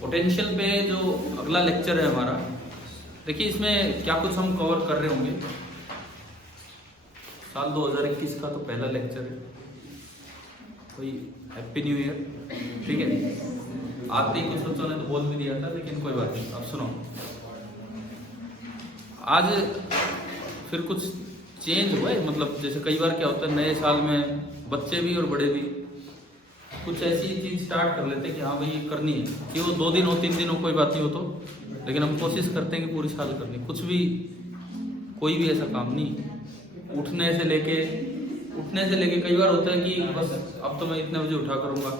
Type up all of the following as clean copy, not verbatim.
Potential पे जो अगला लेक्चर है हमारा, देखिए इसमें क्या कुछ हम कवर कर रहे होंगे। साल 2021 का तो पहला लेक्चर है, कोई हैप्पी न्यू ईयर। ठीक है, आते ही कुछ बच्चों ने तो बोल भी दिया था, लेकिन कोई बात नहीं। अब सुनो, आज फिर कुछ चेंज हुआ है। मतलब जैसे कई बार क्या होता है, नए साल में बच्चे भी और बड़े भी कुछ ऐसी चीज स्टार्ट कर लेते हैं कि हाँ भाई ये करनी है, कि वो 2 दिन हो 3 दिन हो कोई बात नहीं हो तो, लेकिन हम कोशिश करते हैं कि पूरी साल करनी। कुछ भी कोई भी ऐसा काम नहीं, उठने से लेके कई बार होता है कि बस अब तो मैं इतने बजे उठा करूंगा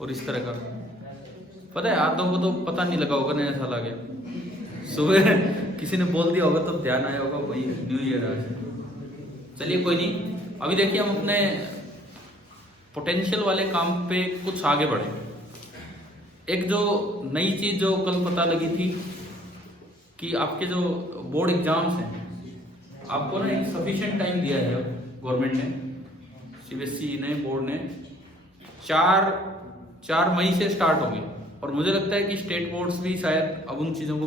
और इस तरह का। पता है आदतों को तो पता नहीं लगा होगा नया साल आ गया, सुबह किसी ने बोल दिया होगा तो ध्यान आया होगा वही न्यू ईयर आज। चलिए कोई नहीं, अभी देखिए हम अपने पोटेंशियल वाले काम पे कुछ आगे बढ़े। एक जो नई चीज जो कल पता लगी थी कि आपके जो बोर्ड एग्जाम्स हैं, आपको ना एक सफिशिएंट टाइम दिया है गवर्नमेंट ने, सीबीएसई ने, बोर्ड ने। 4 मई से स्टार्ट होंगे और मुझे लगता है कि स्टेट बोर्ड्स भी शायद अब उन चीज़ों को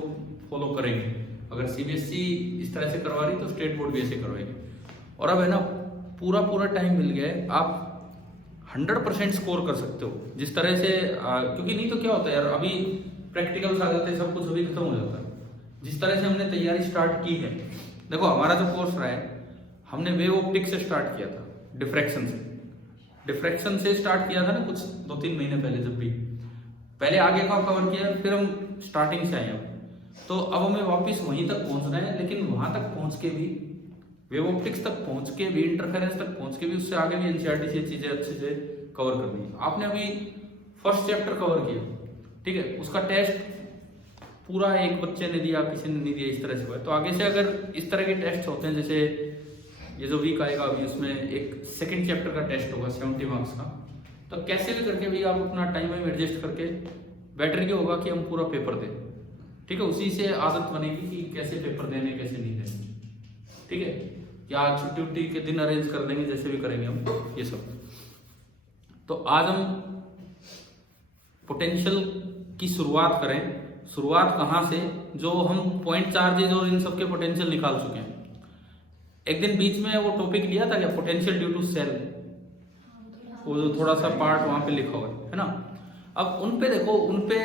फॉलो करेंगे। अगर सीबीएसई इस तरह से करवा रही तो स्टेट बोर्ड भी ऐसे करवाएंगे। और अब है ना पूरा टाइम मिल गया है, आप 100% स्कोर कर सकते हो जिस तरह से क्योंकि नहीं तो क्या होता है यार, अभी प्रैक्टिकल्स आ जाते हैं, सब कुछ अभी खत्म हो जाता है। जिस तरह से हमने तैयारी स्टार्ट की है, देखो हमारा जो कोर्स रहा है, हमने वेव ऑप्टिक्स से स्टार्ट किया था, डिफ्रैक्शन से स्टार्ट किया था ना, कुछ 2-3 महीने पहले। जब भी पहले आगे का कवर किया, फिर हम स्टार्टिंग से आए अब। तो अब हमें वापस वहीं तक पहुंचना है, लेकिन वहां तक पहुंच के भी, वेव ऑप्टिक्स तक पहुंच के भी, इंटरफेरेंस तक पहुंच के भी, उससे आगे भी एनसीईआरटी से चीजें अच्छे से कवर करनी है। आपने अभी फर्स्ट चैप्टर कवर किया, ठीक है, उसका टेस्ट पूरा एक बच्चे ने दिया, किसी ने नहीं दिया, इस तरह से हुआ। तो आगे से अगर इस तरह के टेस्ट होते हैं, जैसे ये जो वीक आएगा अभी, उसमें एक सेकंड चैप्टर का टेस्ट होगा 70 मार्क्स का, तो कैसे भी करके भी आप अपना टाइम एडजस्ट करके, बेटर ये होगा कि हम पूरा पेपर दें। ठीक है, उसी से आदत बनेगी कि कैसे पेपर देने, कैसे नहीं देने। ठीक है, या छुट्टी के दिन अरेंज कर देंगे, जैसे भी करेंगे हम ये सब। तो आज हम पोटेंशियल की शुरुआत करें। शुरुआत कहाँ से, जो हम पॉइंट चार्जेज और इन सब के पोटेंशियल निकाल चुके हैं। एक दिन बीच में वो टॉपिक लिया था क्या, पोटेंशियल ड्यू टू सेल, वो जो थोड़ा सा पार्ट वहां पे लिखा हुआ है ना। अब उन पे देखो, उन पे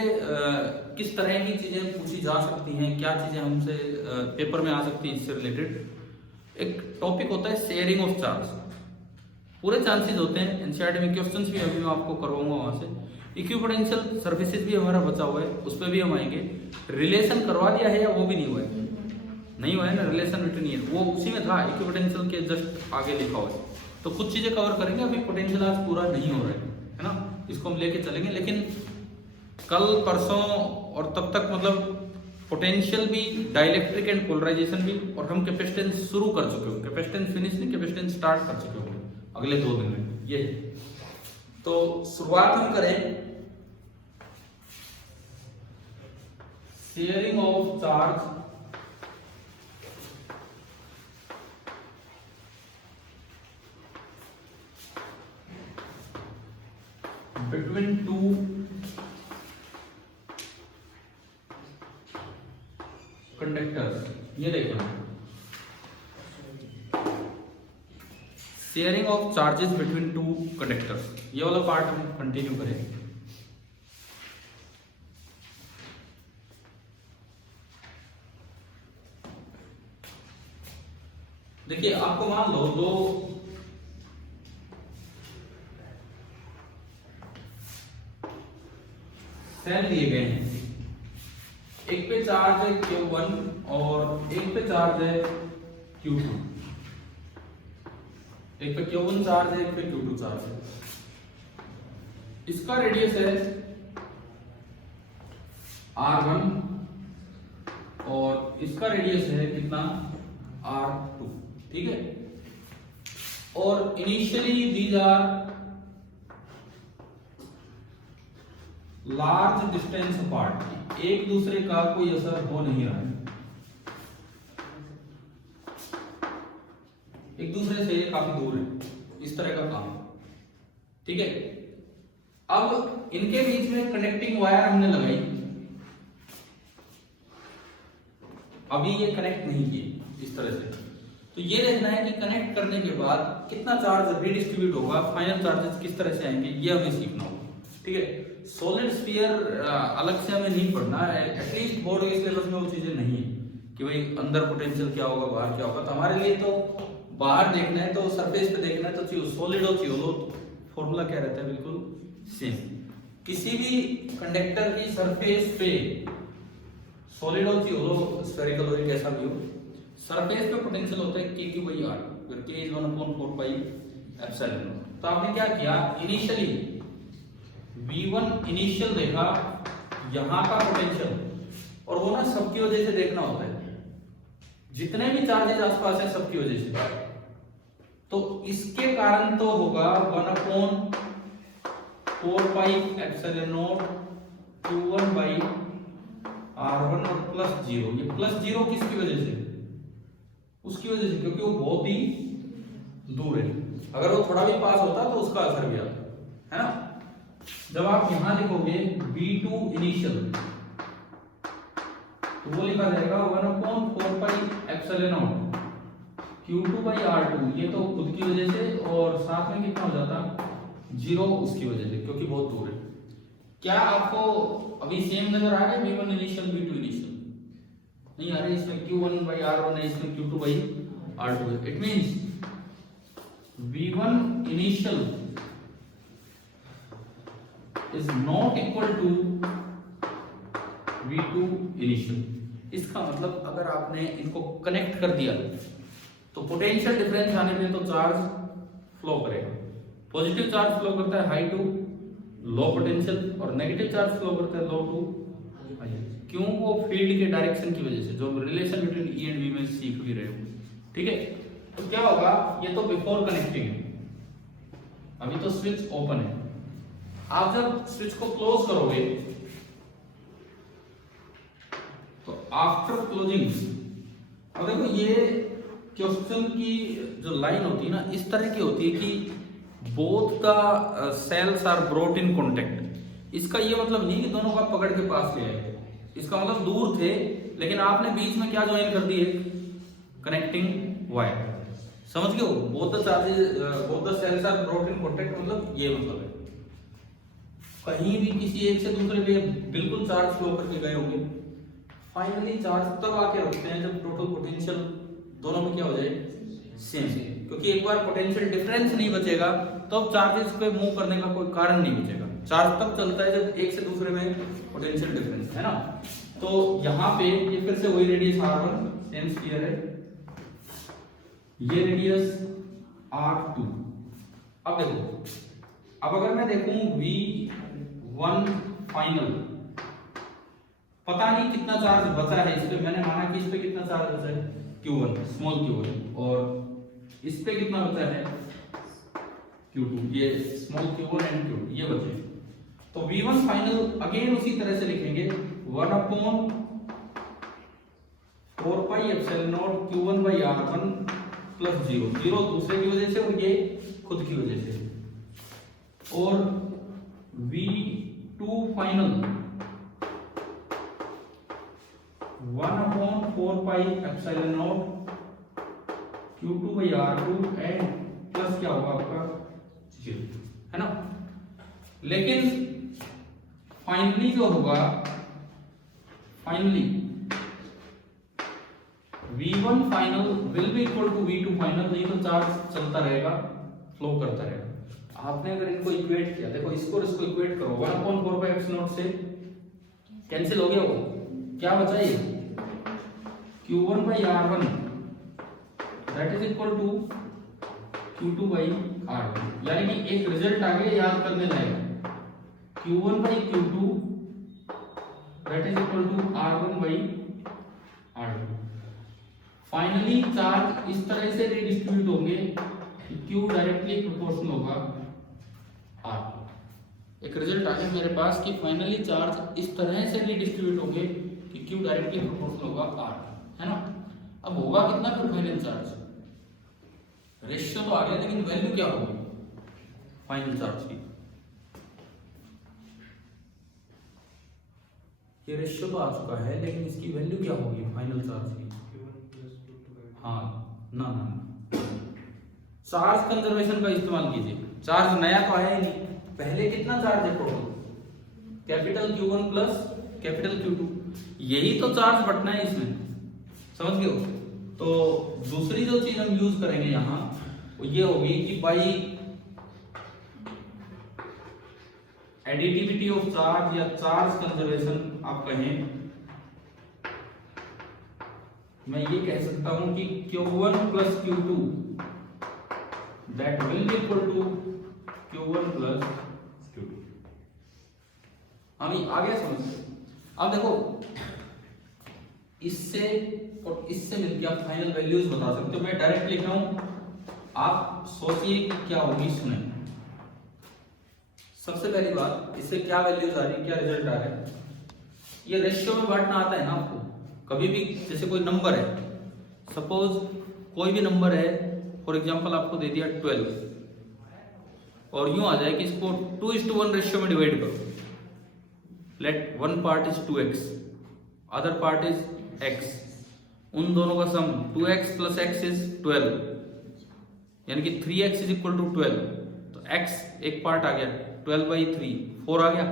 किस तरह की चीजें पूछी जा सकती हैं, क्या चीजें हमसे पेपर में आ सकती हैं इससे रिलेटेड। एक टॉपिक होता है शेयरिंग ऑफ चार्ज। पूरे चांसेस होते हैं, एनसीईआरटी में क्वेश्चंस भी अभी मैं आपको करवाऊंगा वहां से। इक्विपोटेंशियल सर्विसेज भी हमारा बचा हुआ है, उस पर भी हम आएंगे। रिलेशन करवा दिया है या वो भी नहीं हुआ है, नहीं हुआ है ना, रिलेशन बिटवीन ईयर, वो उसी में था, इक्विपोटेंशियल के जस्ट आगे लिखा हुआ है। तो कुछ चीजें कवर करेंगे, अभी पोटेंशियल आज पूरा नहीं हो रहा है ना, इसको हम लेके चलेंगे। लेकिन कल परसों और तब तक मतलब पोटेंशियल भी, डाइलेक्ट्रिक एंड पोलराइजेशन भी, और हम कैपेसिटेंस शुरू कर चुके हो, कैपेसिटेंस फिनिश नहीं, कैपेसिटेंस स्टार्ट कर चुके हो अगले 2 दिन में ये। तो शुरुआत हम करें sharing of charge between 2 conductors. ये देखो, sharing of charges between 2 conductors, ये वाला पार्ट हम कंटिन्यू करें। देखिए आपको मान लो 2 सेल दिए गए हैं, एक पे चार्ज है Q1 और एक पे चार्ज है Q2। एक पे Q1 चार्ज है, एक पे Q2 चार्ज है। इसका रेडियस है R1 और इसका रेडियस है कितना, R2। ठीक है, और initially these are large distance apart, एक दूसरे का कोई असर हो नहीं रहा है, एक दूसरे से काफी दूर है, इस तरह का काम। ठीक है, अब इनके बीच में कनेक्टिंग वायर हमने लगाई, अभी ये कनेक्ट नहीं किए इस तरह से। तो ये देखना है कि कनेक्ट करने के बाद कितना चार्ज रीडिस्ट्रीब्यूट होगा, फाइनल चार्जेस किस तरह से आएंगे, ये हमें सीखना होगा। ठीक है, सॉलिड स्फीयर अलग से हमें नहीं पढ़ना है, एटलीस्ट बोर्ड के सिलेबस में वो चीजें नहीं है कि भाई अंदर पोटेंशियल क्या होगा, बाहर क्या होगा। तो हमारे लिए तो बाहर देखना है, तो सरफेस पे देखना है, तो चाहिए सॉलिड हो चाहिए लो, फॉर्मूला क्या रहता है, बिल्कुल सेम। किसी भी कंडक्टर की सरफेस पे सॉलिड हो चाहिए लो, स्फेरिकल हो कैसा भी हो, सरफेस पे पोटेंशियल होता है k q r, फिर k is 1/4 pi एप्सिलॉन। तो आपने क्या किया, इनिशियली v1 इनिशियल देखा यहां का पोटेंशियल, और वो ना सबकी वजह से देखना होता है, जितने भी चार्जेस आसपास है सबकी वजह से। तो इसके कारण तो होगा 1/4 pi epsilon not q1 by r1 और प्लस 0। ये प्लस 0 किसकी वजह से, उसकी वजह से, क्योंकि वो बहुत ही दूर है। अगर वो थोड़ा भी पास होता तो उसका असर भी आता है ना। जब आप यहां लिखोगे v2 इनिशियल, तो वो लिखा जाएगा 1/4 pi epsilon not q2 by r2, ये तो खुद की वजह से, और साथ में कितना हो जाता 0 उसकी वजह से, क्योंकि बहुत दूर है। क्या आपको अभी सेम नजर आ रहा है, v1 इनिशियल v2 इनिशियल नहीं आ रहा है, इसमें q1 by r1 है, इसमें q2 by r2 है। It means v1 initial is not equal to v2 initial. इसका मतलब अगर आपने इनको कनेक्ट कर दिया तो पोटेंशियल डिफरेंस आने पे तो चार्ज फ्लो करेगा। पॉजिटिव चार्ज फ्लो करता है हाई टू लो पोटेंशियल, और नेगेटिव चार्ज फ्लो करता है लो टू हाई। क्यों, वो फील्ड के डायरेक्शन की वजह से, जो relation between E and V में सीख भी रहे हो। ठीक है, तो क्या होगा, ये तो बिफोर कनेक्टिंग है, अभी तो स्विच ओपन है। आप जब स्विच को क्लोज करोगे तो आफ्टर क्लोजिंग, अब देखो ये क्वेश्चन की जो लाइन होती है ना, इस तरह की होती है कि both the cells are brought in contact. इसका ये मतलब नहीं कि दोनों को आप पकड़ के पास ले आए, इसका मतलब दूर थे लेकिन आपने बीच में क्या ज्वाइन कर दी, कनेक्टिंग वायर। समझ गए हो, both the charges both the cells are brought in contact, मतलब ये मतलब है कहीं भी किसी एक से दूसरे पे बिल्कुल चार्ज फ्लो करके गए होंगे। फाइनली चार्ज तब आके रुकते हैं जब टोटल पोटेंशियल दोनों में क्या हो जाए, सेम। क्योंकि एक बार पोटेंशियल डिफरेंस नहीं बचेगा तो अब चार्जेस को मूव करने का कोई कारण नहीं बचेगा। चार्ज तब चलता है जब एक से दूसरे में पोटेंशियल डिफरेंस है ना। तो यहाँ पे ये फिर से वही रेडियस r1 सेम स्फीयर है, ये रेडियस r2। अब देखो, अब अगर मैं देखूं v1 फाइनल, पता नहीं कितना चार्ज बचा है इस पे, मैंने माना कि इस पे कितना चार्ज बचा है q1 स्मॉल q1, और इस पे कितना बचा है q2, ये स्मॉल q1 एंड q2 ये बचे। तो v1 फाइनल अगेन उसी तरह से लिखेंगे 1/4 pi epsilon not q1 by r1 plus 0, 0 दूसरे की वजह से और ये खुद की वजह से, और v2 final 1/4 pi epsilon not q2 by r2 and plus क्या होगा आपका 0, है ना। लेकिन फाइनली जो होगा, finally v1 final will be equal to v2 final. ये तो चार्ज चलता रहेगा, फ्लो करता रहेगा। आपने अगर इनको इक्वेट किया, देखो इसको और इसको इक्वेट करो, 1/4 pi एप्सिलॉन नॉट से कैंसिल हो गया, वो क्या बचा ये q1 by r1 that is equal to q2 by r1। यानी कि एक रिजल्ट आगे याद करने लायक, q1 by q2 that is equal to r1 by r2। Finally charge इस तरह से रिडिस्ट्रीब्यूट होंगे कि q डायरेक्टली प्रोपोर्शनल होगा r। एक रिजल्ट आ गया मेरे पास कि फाइनली चार्ज इस तरह से रिडिस्ट्रीब्यूट होंगे कि q डायरेक्टली प्रोपोर्शनल होगा r, है ना। अब होगा कितना फिर फाइनल चार्ज, रेशियो तो आ गया लेकिन वैल्यू क्या होगी फाइनल चार्ज की, ये रेशियो तो आ चुका है, लेकिन इसकी वैल्यू क्या होगी फाइनल चार्ज की? हाँ ना ना ना, चार्ज कंजर्वेशन का इस्तेमाल कीजिए। चार्ज नया तो आया ही नहीं, पहले कितना चार्ज है total? Capital Q1 plus capital Q2, यही तो चार्ज बटना है इसमें, समझ गए हो? तो दूसरी जो चीज हम यूज करेंगे यहाँ वो ये होगी कि बाई एडिटिविटी ऑफ चार्ज या चार्ज कंजर्वेशन आप कहें, मैं ये कह सकता हूं कि Q1 plus Q2 that will be equal to Q1 plus Q2। अभी आ गया समझ? अब देखो इससे और इससे मिलकर आप फाइनल वैल्यूज बता सकते हो। मैं डायरेक्ट लिख रहा हूं, आप सोचिए कि क्या होगी। सुने, सबसे पहली बात, इससे क्या वैल्यूज आ रही है, क्या रिजल्ट आ रहा है? ये रेशियो में बांटना आता है ना आपको? कभी भी जैसे कोई नंबर है, सपोज कोई भी नंबर है, फॉर एग्जांपल आपको दे दिया 12, और यूं आ जाए कि इसको 2:1 रेशियो में डिवाइड करो। Let one part is 2x, other part is x, उन दोनों का सम 2x प्लस x इज 12, यानी कि 3x इज इक्वल टू 12। तो x एक पार्ट आ गया, 12/3 4 आ गया,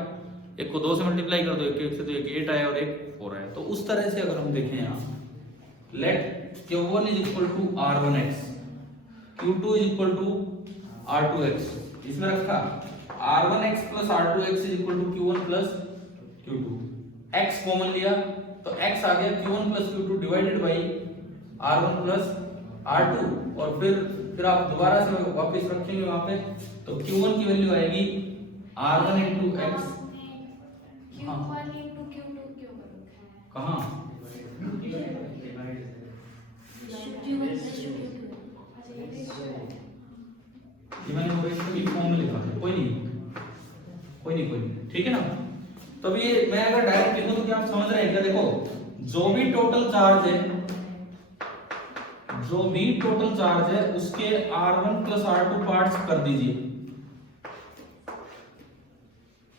एक को 2 से मल्टीप्लाई कर दो, एक से तो एक 8 आया और एक 4 आया। तो उस तरह से अगर हम देखें यहाँ, let Q1 is equal to R1x, Q2 is equal to R2x, इसमें रखा R1x plus R2x is equal to Q1 plus Q2, x common लिया तो x आ गया Q1 plus Q2 divided by R1 plus R2, और फिर आप दोबारा से वापस रखेंगे वहां पे, तो Q1 की वैल्यू आएगी R1 into x। Q1 into Q2 क्यों रखा है? कहाँ? फॉर्म में लिखा है, कोई नहीं, ठीक है ना? तो ये मैं अगर डायरेक्ट लिखूं तो क्या आप समझ रहे हैं क्या? देखो, जो भी टोटल चार्ज है उसके R1 प्लस R2 पार्ट्स कर दीजिए,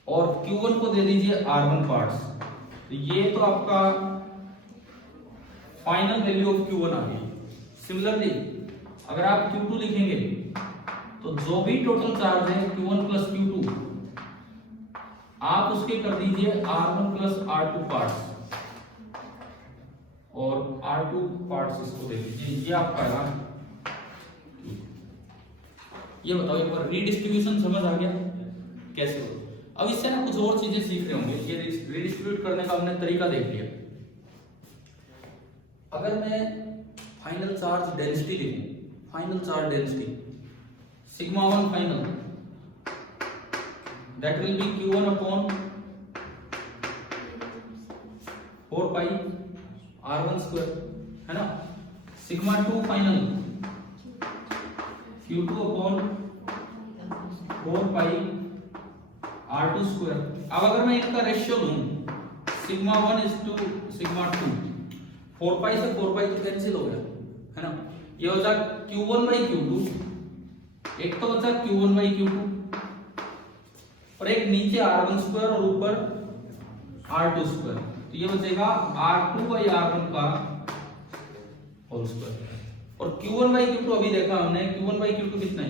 और Q1 को दे दीजिए R1 पार्ट्स। तो ये तो आपका फाइनल वैल्यू ऑफ Q1 आ गई। सिमिलरली अगर आप Q2 लिखेंगे तो जो भी टोटल चार्ज है Q1 प्लस Q2, आप उसके कर दीजिए R1 प्लस R2 पार्ट्स, और R2 पार्ट्स इसको दे दीजिए। ये आपका है। ये बताओ एक बार, रीडिस्ट्रीब्यूशन समझ आ गया कैसे हो? अब इससे ना कुछ और चीजें सीख रहे होंगे। ये रीडिस्ट्रीब्यूट करने का हमने तरीका देख लिया। अगर मैं फाइनल चार्ज डेंसिटी लिखूं, final charge density sigma 1 final, that will B Q1 upon 4 pi R1 square, है ना? सिग्मा 2 फाइनल Q2 अपॉन 4 पाई R2 स्क्वायर। अब अगर मैं इनका रेशियो लूं, सिग्मा 1 इज टू सिग्मा 2, 4 पाई से 4 पाई तो कैंसिल हो गया, है ना? ये हो जाए Q1 बाई Q2, एक तो बचा Q1 बाई Q2, और एक नीचे R1 स्क्वायर और ऊपर R2 स्क्वायर। तो ये बचेगा R2 बाई R1 का होल स्क्वायर। और Q1 बाई Q2 अभी देखा हमने, Q1 बाई Q2 कितना है?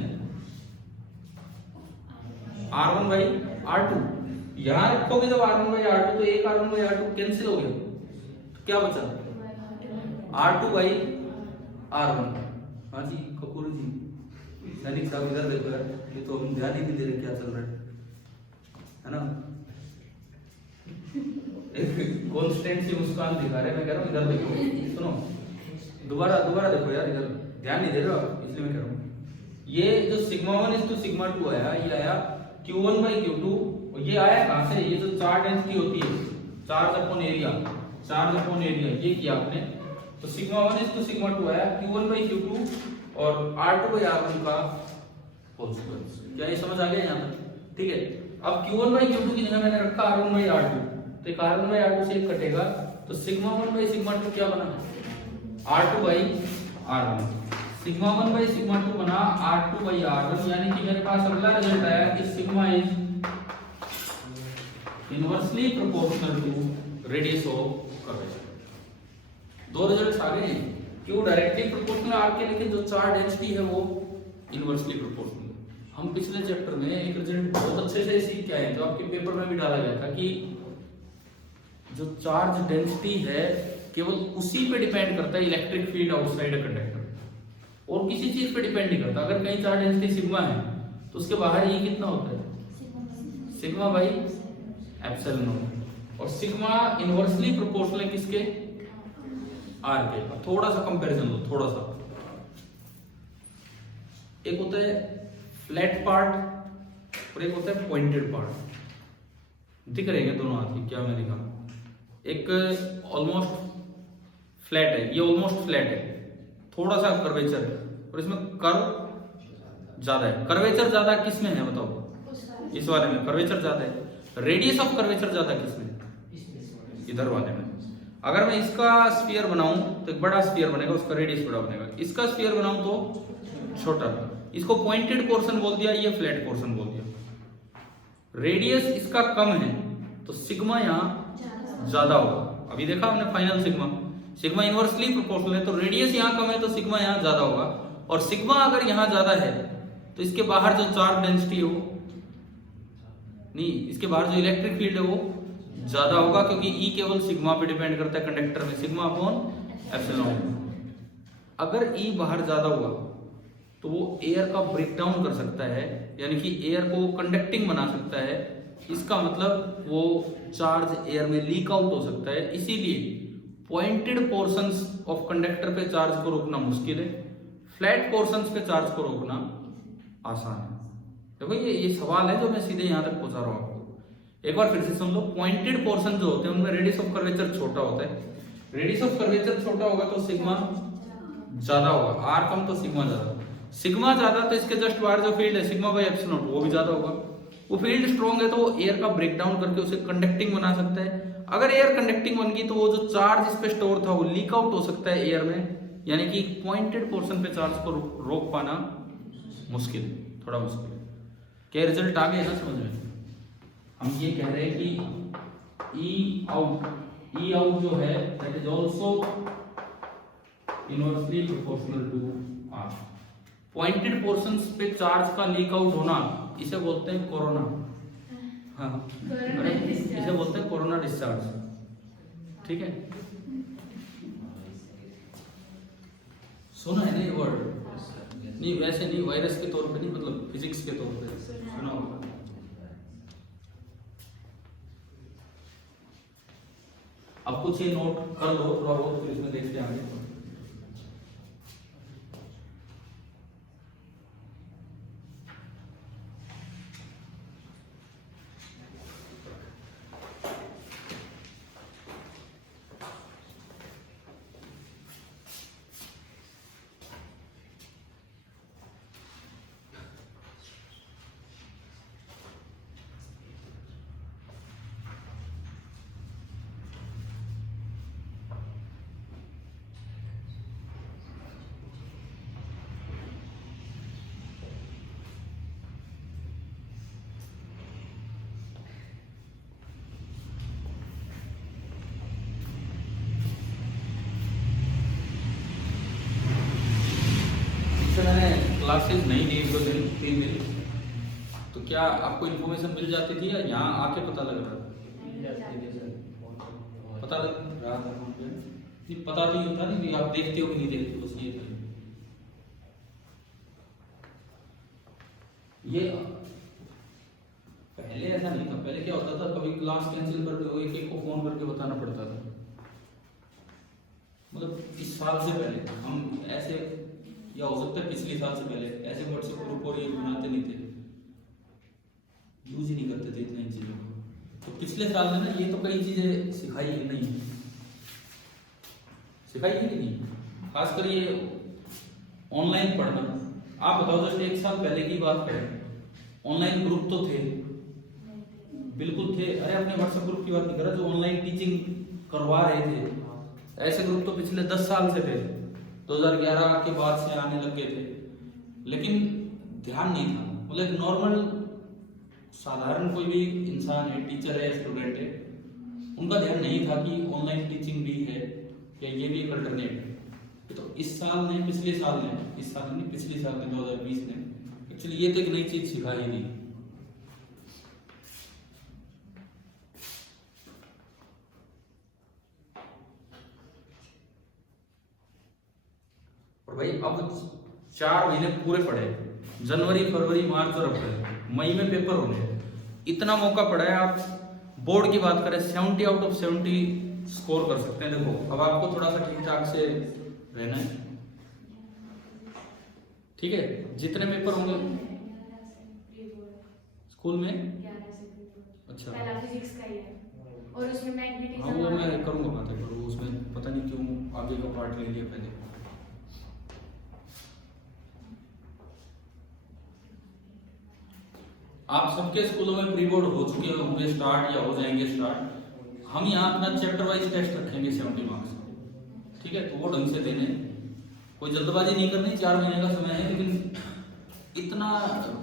R1 by R2। यहां रखोगे जब R1 बाई R2 तो एक R1 बाई R2 कैंसिल हो गया, तो क्या बचा? R2 by R1। हाँ जी कपूर जी, सैनिक साहब इधर देखो यार, ये तो हम ध्यान ही नहीं दे रहे क्या चल रहा है ना? कॉन्स्टेंट सी मुस्कान दिखा रहे, मैं कह रहा हूँ इधर देखो, सुनो दोबारा देखो यार, इधर ध्यान नहीं दे रहे हो, इसलिए मैं कह रहा हूँ। ये जो सिग्मा 1 इज टू सिग्मा 2 आया, ये आया Q1 बाई Q2, और ये आया कहां से? ये जो चार्ज डेंसिटी होती है, चार्ज अपॉन एरिया, ये किया आपने। तो सिग्मा 1 इज टू सिग्मा 2 आया, Q1 बाई Q2 और R2 बाई R1 का होल स्क्वायर। क्या ये समझ आ गया यहाँ तक? ठीक है। अब Q1 बाई Q2 की जगह मैंने रखा R1 बाई R2, तो एक R1 बाई R2 से एक कटेगा, तो सिग्मा 1 बाई सिग्मा 2 क्या बना? R2 by R1। Sigma 1 by sigma 2 बना R2 बाई R1, यानी कि मेरे पास अगला रिजल्ट आया कि sigma is inversely proportional to radius of curvature. दो रिजल्ट्स आ गए हैं, क्यू डायरेक्टली प्रोपोर्शनल आर के, लेकिन जो चार्ज डेंसिटी है वो इनवर्सली प्रोपोर्शनल। हम पिछले चैप्टर में एक रिजल्ट बहुत अच्छे से सीख के आए, जो आपके पेपर में भी डाला गया था कि जो चार्ज डेंसिटी है केवल उसी पे डिपेंड करता है electric field outside a conductor, और किसी चीज पे डिपेंड नहीं करता। अगर कहीं चार्ज डेंसिटी सिग्मा है तो उसके बाहर ये कितना होता है, सिग्मा बाई एप्सिलॉन नॉट, और सिग्मा इनवर्सली प्रोपोर्शनल है किसके, आर के। थोड़ा सा कंपैरिजन लो, थोड़ा सा। एक होता है फ्लैट पार्ट और एक होता है पॉइंटेड पार्ट। दिख रहे हैं दोनों हाथी, क्या मैं दिखा, एक ऑलमोस्ट फ्लैट है, ये ऑलमोस्ट फ्लैट है, थोड़ा सा कर्वेचर है, और इसमें कर्व ज्यादा है। कर्वेचर ज्यादा किस में है बताओ, इस वाले में कर्वेचर ज्यादा है। रेडियस ऑफ कर्वेचर ज्यादा किस में, इधर वाले में। अगर मैं इसका स्फीयर बनाऊं तो एक बड़ा स्फीयर बनेगा, उसका रेडियस बड़ा बनेगा। इसका स्फीयर बनाऊं तो छोटा। इसको पॉइंटेड पोर्शन बोल दिया, ये फ्लैट पोर्शन बोल दिया। रेडियस इसका कम है तो सिग्मा यहाँ ज्यादा होगा। अभी देखा हमने final sigma, sigma inversely proportional है, तो रेडियस यहाँ कम है तो सिग्मा यहाँ ज्यादा होगा। और सिग्मा अगर यहाँ ज्यादा है तो इसके बाहर जो चार्ज डेंसिटी है वो नहीं, इसके बाहर जो इलेक्ट्रिक फील्ड है वो ज्यादा होगा, क्योंकि ई केवल सिग्मा पे डिपेंड करता है कंडक्टर में, सिग्मा अपॉन एप्सिलॉन। अगर ई बाहर ज्यादा हुआ तो वो एयर का ब्रेकडाउन कर सकता है, यानी कि एयर को कंडक्टिंग बना सकता है। इसका मतलब वो चार्ज एयर में लीक आउट हो सकता है। इसीलिए पॉइंटेड पोर्शंस ऑफ कंडक्टर पे चार्ज को रोकना मुश्किल है, फ्लैट पोर्शंस पे चार्ज को रोकना आसान है। देखो ये सवाल है जो मैं सीधे यहाँ तक पहुंचा रहा हूँ आपको। एक बार फिर से सुन लो, पॉइंटेड पोर्शन जो होते हैं उनमें रेडियस ऑफ कर्वेचर छोटा होता है। रेडियस ऑफ कर्वेचर छोटा होगा तो सिग्मा ज्यादा होगा, आर कम तो सिग्मा ज्यादा। सिग्मा ज्यादा तो इसके जस्ट बाहर जो फील्ड है सिग्मा बाई एप्सिलॉन वो भी ज्यादा होगा। वो फील्ड स्ट्रॉन्ग है तो वो एयर का ब्रेकडाउन करके उसे कंडक्टिंग बना सकता है। अगर एयर कंडक्टिंग बन गई तो वो जो चार्ज इस पे स्टोर था वो लीक आउट हो सकता है एयर में, यानी कि पॉइंटेड पोर्शन पे चार्ज को रोक पाना मुश्किल, थोड़ा मुश्किल है। क्या रिजल्ट आ गया ना समझ में? हम ये कह रहे हैं कि ई आउट जो है that is also inversely proportional to R. Pointed portions पे चार्ज का लीक आउट होना इसे बोलते हैं कोरोना। हाँ, इसे बोलते हैं कोरोना डिस्चार्ज। ठीक है, सुना है ना ये वर्ड? नहीं वैसे नहीं, वायरस के तौर पे नहीं, मतलब फिजिक्स के तौर पे सुना होगा। अब कुछ ये नोट कर लो थोड़ा बहुत, फिर इसमें देखते आगे। मैंने क्लासेस नहीं ली 2-3 दिन, तो क्या आपको इन्फॉर्मेशन मिल जाती थी या यहाँ आके पता लग रहा था? पता लग रहा था नहीं, पता तो ये था नहीं कि आप देखते हो कि नहीं देखते, बस ये था। ये पहले ऐसा नहीं था। पहले क्या होता था, कभी क्लास कैंसिल करते हो एक को फोन करके बताना पड़ता था। मतलब इस साल से पहले हम ऐसे, या हो सकता है पिछले साल से पहले ऐसे व्हाट्सएप ग्रुप और ये बनाते नहीं थे, यूज ही नहीं करते थे इतनी चीजों को। तो पिछले साल में ना ये तो कई चीजें सिखाई ही नहीं, खासकर ये ऑनलाइन पढ़ना। आप बताओ, जस्ट एक साल पहले की बात करें, ऑनलाइन ग्रुप तो थे, बिल्कुल थे। अरे अपने व्हाट्सएप ग्रुप की बात नहीं कर रहा, जो ऑनलाइन टीचिंग करवा रहे थे, ऐसे ग्रुप तो पिछले 10 साल से थे, 2011 के बाद से आने लग गए थे, लेकिन ध्यान नहीं था। मतलब नॉर्मल साधारण कोई भी इंसान है, टीचर है, स्टूडेंट है, उनका ध्यान नहीं था कि ऑनलाइन टीचिंग भी है या ये भी एक अल्टरनेट है। तो इस साल ने, पिछले साल ने, इस साल नहीं पिछले साल ने 2020 ने एक्चुअली ये तो एक नई चीज सिखाई थी। और भाई अब 4 महीने पूरे पड़े, जनवरी फरवरी मार्च और अप्रैल, मई में पेपर होने हैं। इतना मौका पड़ा है। आप बोर्ड की बात करें 70 आउट ऑफ 70 स्कोर कर सकते हैं। देखो अब आपको थोड़ा सा ठीक ठाक से रहना है, ठीक है। जितने पेपर होंगे स्कूल में, 11 से अच्छा पहला फिजिक्स का ही है और उसमें मैग्नेटिज्म। हाँ वो मैं करूँगा बातें करूँ उसमें, पता नहीं क्यों आगे का पार्ट ले लिया पहले। आप सबके स्कूलों में प्री बोर्ड हो चुके होंगे स्टार्ट या हो जाएंगे स्टार्ट। हम यहाँ अपना चैप्टर वाइज टेस्ट रखेंगे 70 मार्क्स, ठीक है। तो वो ढंग से देने, कोई जल्दबाजी नहीं करनी, 4 महीने का समय है, लेकिन इतना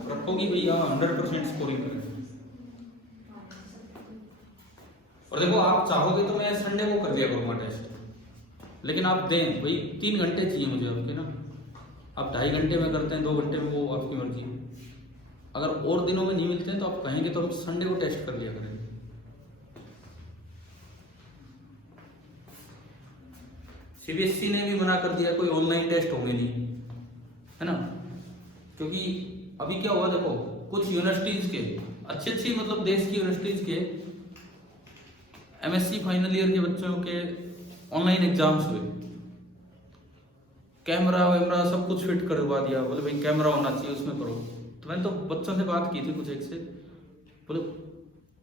रखो कि भैया 100% स्कोरिंग करें। और देखो आप चाहोगे तो मैं संडे को कर दिया करूँगा टेस्ट, लेकिन आप दें भाई 3 घंटे चाहिए मुझे आपके ना। आप 2.5 घंटे में करते हैं, 2 घंटे में, वो आपकी मर्जी है। अगर और दिनों में नहीं मिलते हैं तो आप कहेंगे तो हम संडे को टेस्ट कर लिया करेंगे। सीबीएसई ने भी मना कर दिया कोई ऑनलाइन टेस्ट होंगे नहीं, है ना। क्योंकि अभी क्या हुआ देखो, कुछ यूनिवर्सिटीज के अच्छी मतलब देश की यूनिवर्सिटीज के एमएससी फाइनल ईयर के बच्चों के ऑनलाइन एग्जाम्स हुए। कैमरा वैमरा सब कुछ फिट करवा दिया, बोले भाई कैमरा होना चाहिए उसमें करो। तो मैंने तो बच्चों से बात की थी कुछ एक से, बोले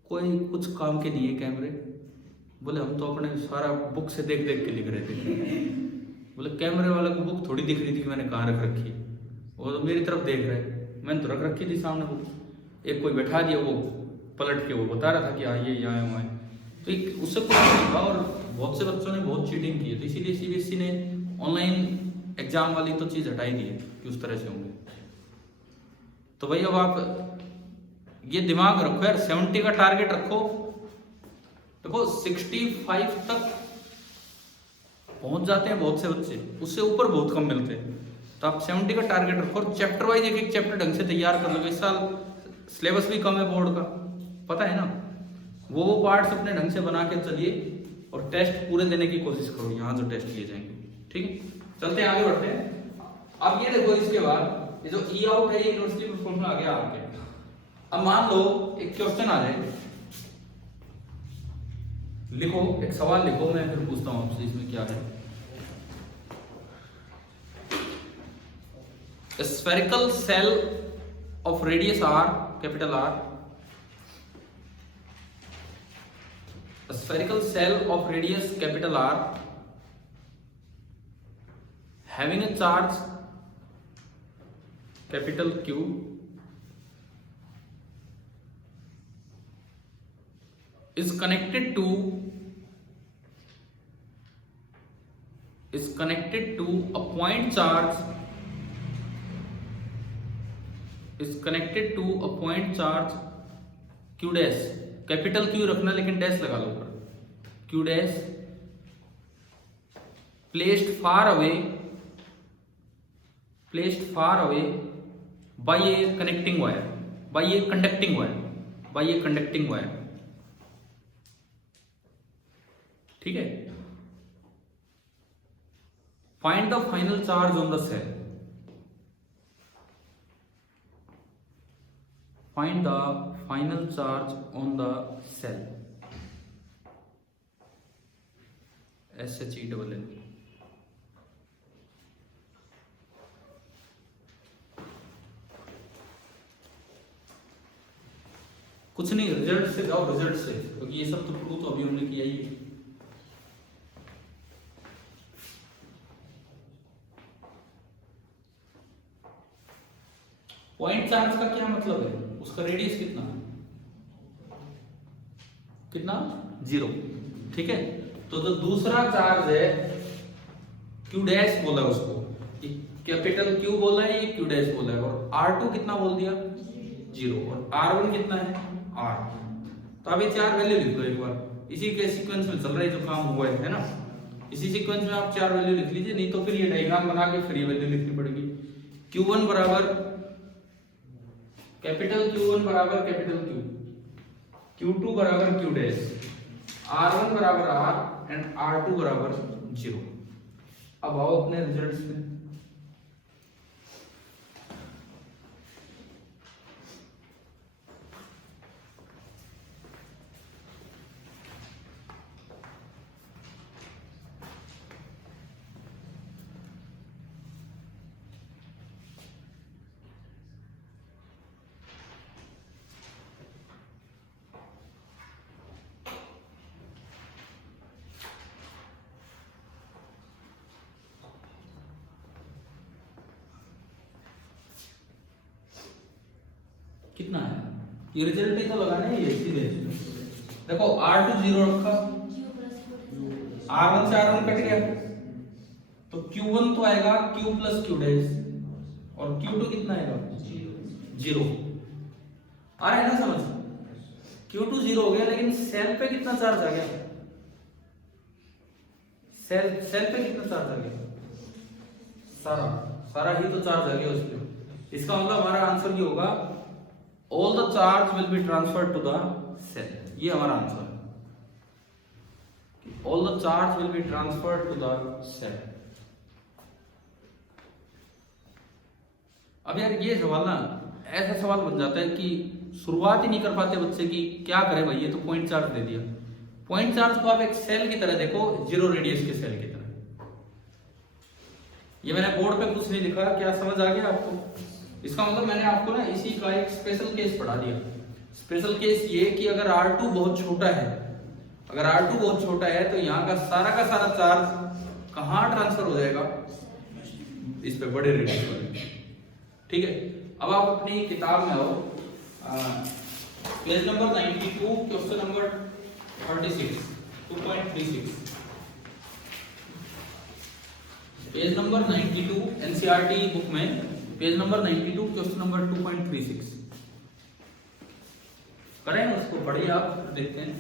कोई कुछ काम के नहीं है कैमरे, बोले हम तो अपने सारा बुक से देख देख के लिख रहे थे। बोले कैमरे वाले को बुक थोड़ी दिख रही थी कि मैंने कहाँ रख रखी है, वो तो मेरी तरफ देख रहे, मैंने तो रख रखी थी सामने बुक। एक कोई बैठा दिया, वो पलट के वो बता रहा था कि हाँ ये यहाँ है। तो उससे कुछ नहीं था, और बहुत से बच्चों ने बहुत चीटिंग की है। तो इसीलिए सीबीएसई ने ऑनलाइन एग्जाम वाली तो चीज़ हटाई दी है कि उस तरह से होंगे। तो भाई अब आप ये दिमाग रखो यार, 70 का टारगेट रखो। देखो 65 तक पहुंच जाते हैं बहुत से बच्चे, उससे ऊपर बहुत कम मिलते हैं। तो आप 70 का टारगेट रखो और चैप्टर वाइज एक एक चैप्टर ढंग से तैयार कर लो। इस साल सिलेबस भी कम है बोर्ड का, पता है ना। वो पार्ट्स अपने ढंग से बना के चलिए और टेस्ट पूरे देने की कोशिश करो यहाँ जो टेस्ट लिए जाएंगे, ठीक है। चलते हैं आगे बढ़ते हैं। अब ये देखो इसके बाद ये जो ई आउट है, ये यूनिवर्सिटी परफॉर्मेंस में आ गया आपके। अब मान लो एक क्वेश्चन आ जाए, लिखो एक सवाल लिखो, मैं फिर पूछता हूं आपसे इसमें क्या है। Spherical shell of radius r, capital R, spherical cell of radius capital R having a charge capital Q is connected to a point charge Q dash, capital Q रखना लेकिन डैश लगा लो ऊपर, Q dash placed far away by a conducting wire, ठीक है। Find the final charge on the cell, find the final charge on the cell, SHELL। कुछ नहीं, result से जाओ, रिजल्ट से, क्योंकि ये सब तो प्रूव तो अभी हमने किया ही है। पॉइंट चार्ज का क्या मतलब है, उसका रेडियस कितना 0, ठीक है। तो जो दूसरा चार्ज है Q डैश बोला उसको, कैपिटल Q बोला है, ये Q डैश बोला है, और R2 कितना बोल दिया 0, और R1 कितना है R। तो अब ये 4 वैल्यू लिख दो एक बार। इसी के सीक्वेंस में चल रहा है जो काम हुआ है ना। इसी सीक्वेंस में आप 4 वैल्यू लिख लीजिए, नहीं तो फिर ये डायग्राम बना के फिर ये वैल्यू लिखनी पड़ेगी। Q1 बराबर कैपिटल Q1 बराबर कैपिटल Q, Q2 बराबर Q डैश, R1 बराबर R एंड R2 बराबर 0। अब आओ अपने रिजल्ट्स में। कितना है ये रिजल्ट ही तो लगाना है ये सीधे। देखो R2 0 रखा, R1 से R1 कट गया, तो Q1 तो आएगा Q प्लस Q डैश और Q2 कितना आएगा 0। आ रहा है ना समझ? Q2 0 हो गया, लेकिन सेल पे कितना चार्ज आ गया? सेल पे कितना चार्ज आ गया? सारा ही तो चार्ज आ गया उस पे। इसका मतलब हमारा आंसर ये होगा all the charge will be transferred to the cell। ये हमारा आंसर है, all the charge will be transferred to the cell। अब यार ये सवाल ना ऐसा सवाल बन जाता है कि शुरुआत ही नहीं कर पाते बच्चे की क्या करे भाई, ये तो पॉइंट चार्ज दे दिया। पॉइंट चार्ज को आप एक सेल की तरह देखो, 0 रेडियस के सेल की तरह। ये मैंने बोर्ड पे कुछ नहीं लिखा, क्या समझ आ गया आपको? इसका मतलब मैंने आपको ना इसी का एक स्पेशल केस पढ़ा दिया। स्पेशल केस ये कि अगर R2 बहुत छोटा है, अगर R2 बहुत छोटा है तो यहाँ का सारा चार्ज कहाँ ट्रांसफर हो जाएगा? इस पे बड़े रेडियस पर। ठीक है, अब आप अपनी किताब में आओ, page number 92, question number 36, 2.36। Page number 92 NCERT book में पेज नंबर 92 क्वेश्चन नंबर 2.36 करें ना, उसको पढ़िए आप, देखते हैं।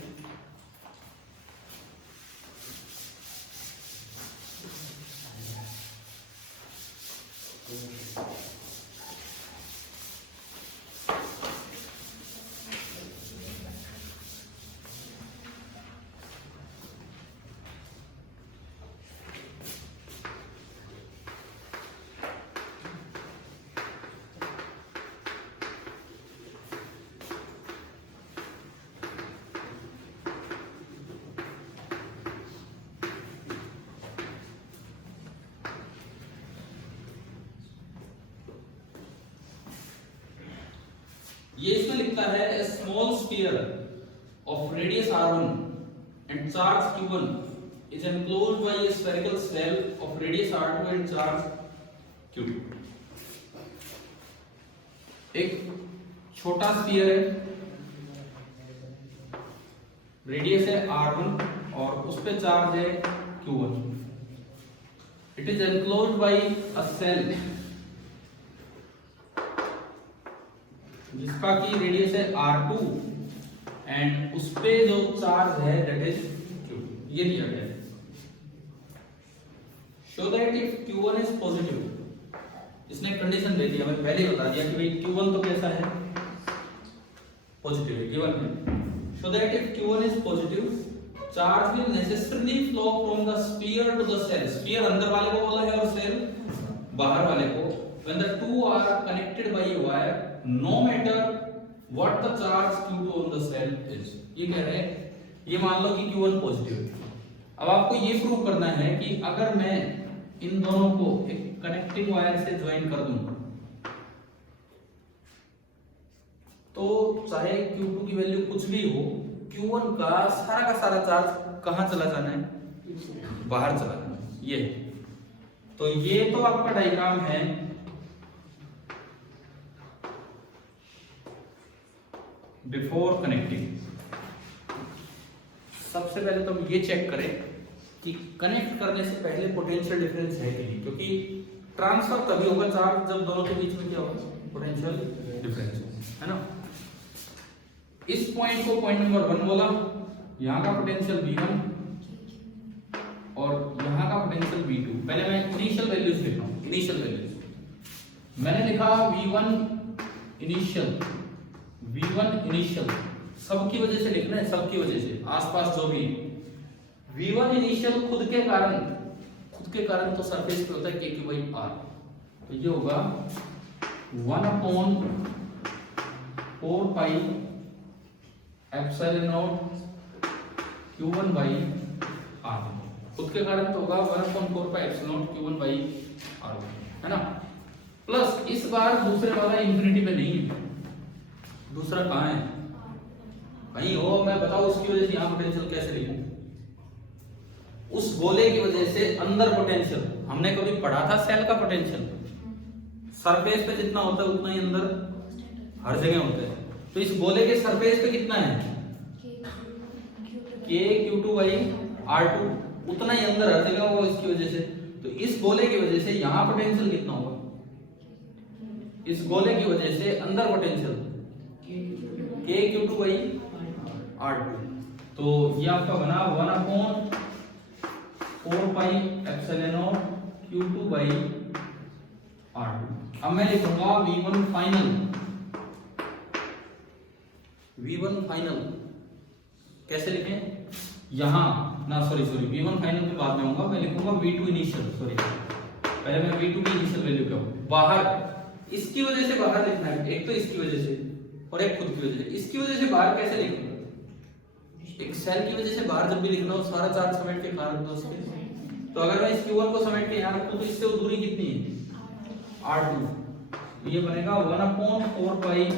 ये इसमें लिखता है a small sphere of radius r1 and charge q1 is enclosed by a spherical shell of radius r2 and charge q2। एक छोटा स्फीयर है, रेडियस है r1 और उस पे चार्ज है q1। It is enclosed by a shell जिसका की रेडियस है R2 एंड उस पे जो चार्ज है दैट इज Q। ये दिया गया है। Show that if Q1 is positive, इसने कंडीशन दे दी, हमें पहले ही बता दिया कि भाई Q1 तो कैसा है? पॉजिटिव है, गिवन है। Show that if Q1 is positive, charge will necessarily flow from the sphere to the cell. Sphere अंदर वाले को बोला है और सेल बाहर वाले को। When the two are connected by a wire, no matter what the charge Q2 on the cell is। ये कह रहे हैं, ये मान लो कि Q1 पॉजिटिव है। अब आपको ये प्रूव करना है कि अगर मैं इन दोनों को एक कनेक्टिंग वायर से ज्वाइन कर दूं तो चाहे Q2 की वैल्यू कुछ भी हो, Q1 का सारा चार्ज कहां चला जाना है? बाहर चला जाना है। ये तो ये तो आपका डायग्राम है। बिफोर कनेक्टिंग सबसे पहले तो हम ये चेक करें कि कनेक्ट करने से पहले पोटेंशियल डिफरेंस है कि नहीं, क्योंकि ट्रांसफर तभी होगा चार्ज जब दोनों के बीच में क्या होगा? पोटेंशियल डिफरेंस, है ना। इस पॉइंट को पॉइंट नंबर 1 बोला, यहाँ का पोटेंशियल V1 और यहाँ का पोटेंशियल V2। पहले मैं इनिशियल वैल्यूज लिख रहा हूँ, इनिशियल वैल्यूज मैंने लिखा V1 इनिशियल सबकी वजह से लिखना है, सबकी वजह से, आसपास जो भी V1 इनिशियल खुद के कारण तो सरफेस पे होता है KQ/R, तो ये होगा 1/4 epsilon Q1/R, खुद के कारण तो होगा 1/4 epsilon Q1/R, है ना। प्लस इस बार दूसरे वाला इंफिनिटी पे नहीं है, दूसरा कहाँ है, कहीं हो, मैं बताओ उसकी वजह से यहाँ पोटेंशियल कैसे लिखूं। उस गोले की वजह से अंदर पोटेंशियल, हमने कभी पढ़ा था सेल का पोटेंशियल, सरफेस पे जितना होता है उतना ही अंदर हर जगह होता है। तो इस गोले के सरफेस पे कितना है, KQ2/R2, उतना ही अंदर हर जगह होगा इसकी वजह से। तो इस गोले की वजह से यहाँ पोटेंशियल कितना होगा, इस गोले की वजह से अंदर पोटेंशियल KQ2/R2। तो ये आपका बना 1/4 epsilon Q2/R2। अब मैं लिखूंगा V1 फाइनल कैसे लिखें, यहां ना सॉरी V1 फाइनल के बाद में होगा, मैं लिखूंगा V2 इनिशियल, सॉरी पहले मैं V2 की इनिशियल वैल्यू क्या होगा, बाहर इसकी वजह से बाहर लिखना है, एक तो इसकी वजह से और एक खुद की वजह से। इसकी वजह से बाहर कैसे लिखूंगा, एक सेल की वजह से बाहर जब भी लिखना हो सारा चार्ज समेट के कारण दो उसके, तो अगर मैं इस Q1 को समेट के यहाँ रखूं तो इससे दूरी कितनी है R2, ये बनेगा 1/4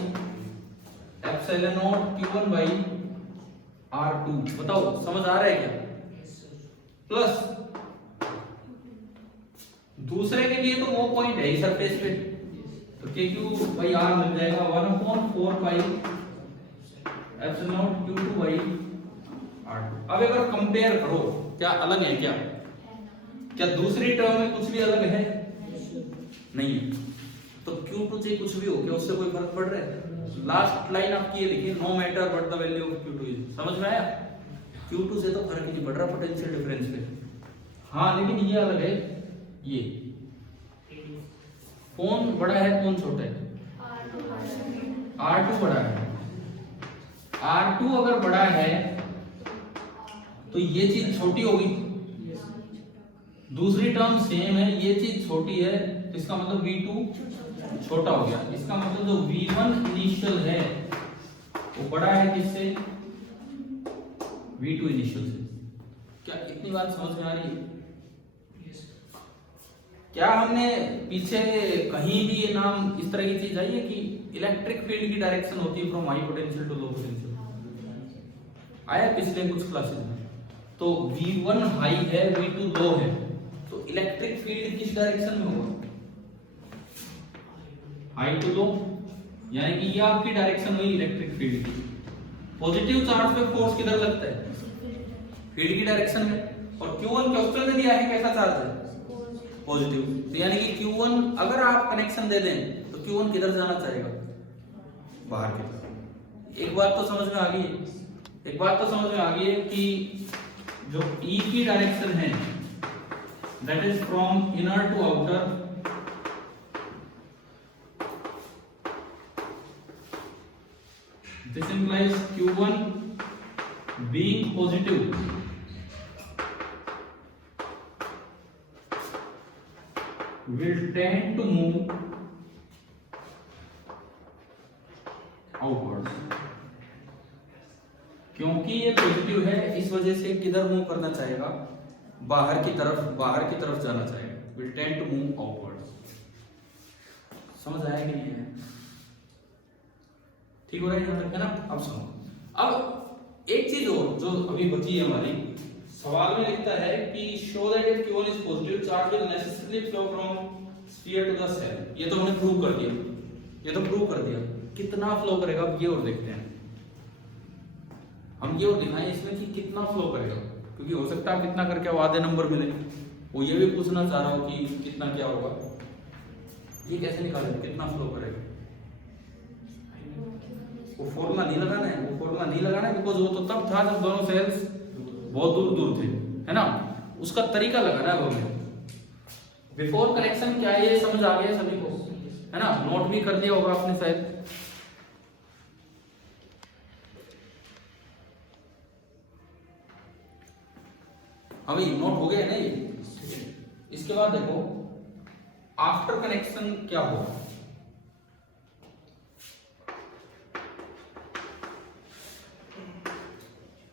epsilon Q1/R2। बताओ समझ आ रहा है क्या। प्लस दूसरे के लिए तो वो पॉइंट है ही सरफेस पे, तो KQ/R मिल जाएगा 1/4 epsilon Q2/R2। अब अगर कंपेयर करो क्या अलग है क्या दूसरी टर्म में कुछ भी अलग है नहीं, तो Q2 से कुछ भी हो क्या उससे कोई फर्क पड़ रहा है। लास्ट लाइन आपकी ये लिखी, no matter what the value of Q2 is, समझ में आया। Q2 से तो फर्क ही नहीं पड़ रहा पोटेंशियल डिफरेंस पे। हाँ लेकिन ये अलग है, ये कौन बड़ा है कौन छोटा है, R2 बड़ा है। R2 अगर बड़ा है तो ये चीज छोटी होगी, दूसरी टर्म सेम है, ये चीज छोटी है, इसका मतलब V2 छोटा हो गया। इसका मतलब जो V1 इनिशियल है वो बड़ा है किससे, V2 इनिशियल से। क्या इतनी बात समझ में आ रही है। क्या हमने पीछे कहीं भी ये नाम इस तरह की चीज आई है कि इलेक्ट्रिक फील्ड की डायरेक्शन होती है from high potential to low potential, आया पिछले कुछ क्लासेस में। तो V1 हाई है V2 लो है, तो इलेक्ट्रिक फील्ड किस डायरेक्शन में होगा, हाई टू लो, यानी कि ये आपकी डायरेक्शन हुई इलेक्ट्रिक फील्ड की। पॉजिटिव चार्ज पे फोर्स किधर लगता है, फील्ड की डायरेक्शन में, और Q1 क्वेश्चन में दिया है कैसा चार्ज है, पॉजिटिव, तो यानी कि Q1 अगर आप कनेक्शन दे दें तो Q1 किधर जाना चाहेगा, बाहर की तरफ। एक बात तो समझ में आ गई है कि जो E की डायरेक्शन है that is from inner to outer, this implies Q1 being positive will tend to move outwards, क्योंकि ये पॉजिटिव है इस वजह से किधर मूव करना चाहेगा, बाहर की तरफ जाना चाहेगा, will tend to move outwards। समझ आया कि नहीं है, ठीक हो रहा है यहाँ तक है ना। अब सुनो, अब एक चीज और जो अभी बची है हमारी, सवाल में लिखता है कि show that if Q1 is positive charge will necessarily flow from sphere to the cell. ये तो हमने प्रूव कर दिया, कितना फ्लो करेगा अब ये और देखते हैं, हम ये और दिखाएं इसमें कि कितना फ्लो करेगा, क्योंकि हो सकता है कितना करके आधे नंबर मिले, वो ये भी पूछना चाह रहा हूं कि कितना क्या होगा, ये कैसे निकालेंगे कितना फ्लो करेगा। वो फॉर्मूला नहीं लगाना है, वो फॉर्मूला नहीं लगाना है, बिकॉज वो तो तब था जब दोनों सेल्स बहुत दूर दूर थे, है ना। उसका तरीका लगाना है हमें। बिफोर कनेक्शन क्या है ये समझ आ गया सभी को, है ना, नोट भी कर दिया होगा आपने शायद। अभी नोट हो गया नहीं। इसके बाद देखो आफ्टर कनेक्शन क्या होगा।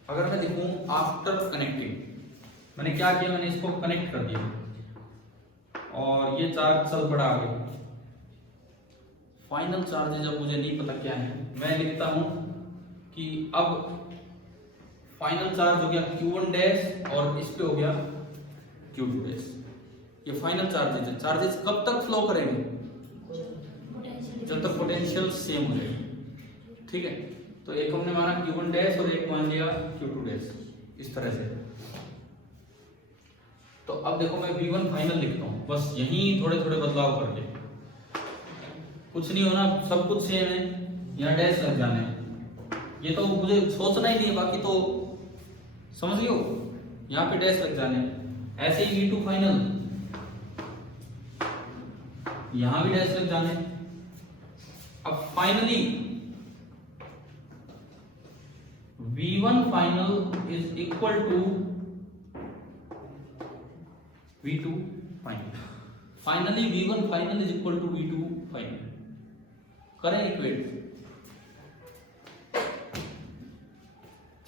अगर मैं देखूं आफ्टर कनेक्टिंग, मैंने क्या किया, मैंने इसको कनेक्ट कर दिया और ये चार्ज चल पड़ा आगे। फाइनल चार्ज जब मुझे नहीं पता क्या है, मैं लिखता हूं कि अब फाइनल चार्ज हो गया Q1 डैश और इस पे हो गया Q2 डैश। ये फाइनल चार्जेस है। चार्जेस कब तक फ्लो करेंगे, जब तक पोटेंशियल सेम हो जाएगी, ठीक है। तो एक हमने माना Q1 डैश और एक मान लिया Q2 डैश, इस तरह से। तो अब देखो मैं V1 फाइनल लिखता हूं, बस यही थोड़े थोड़े बदलाव करके, कुछ नहीं होना, सब कुछ सेम है। यहाँ डैश लग जाने हैं, ये तो मुझे सोचना ही नहीं है, बाकी तो समझ लियो, यहाँ पे डैश लग जाने हैं। ऐसे ही V2 फाइनल, यहां भी डैश लग जाने। अब finally V1 final is equal to V2 final. Finally V1 final is equal to V2 final. करें इक्वेट।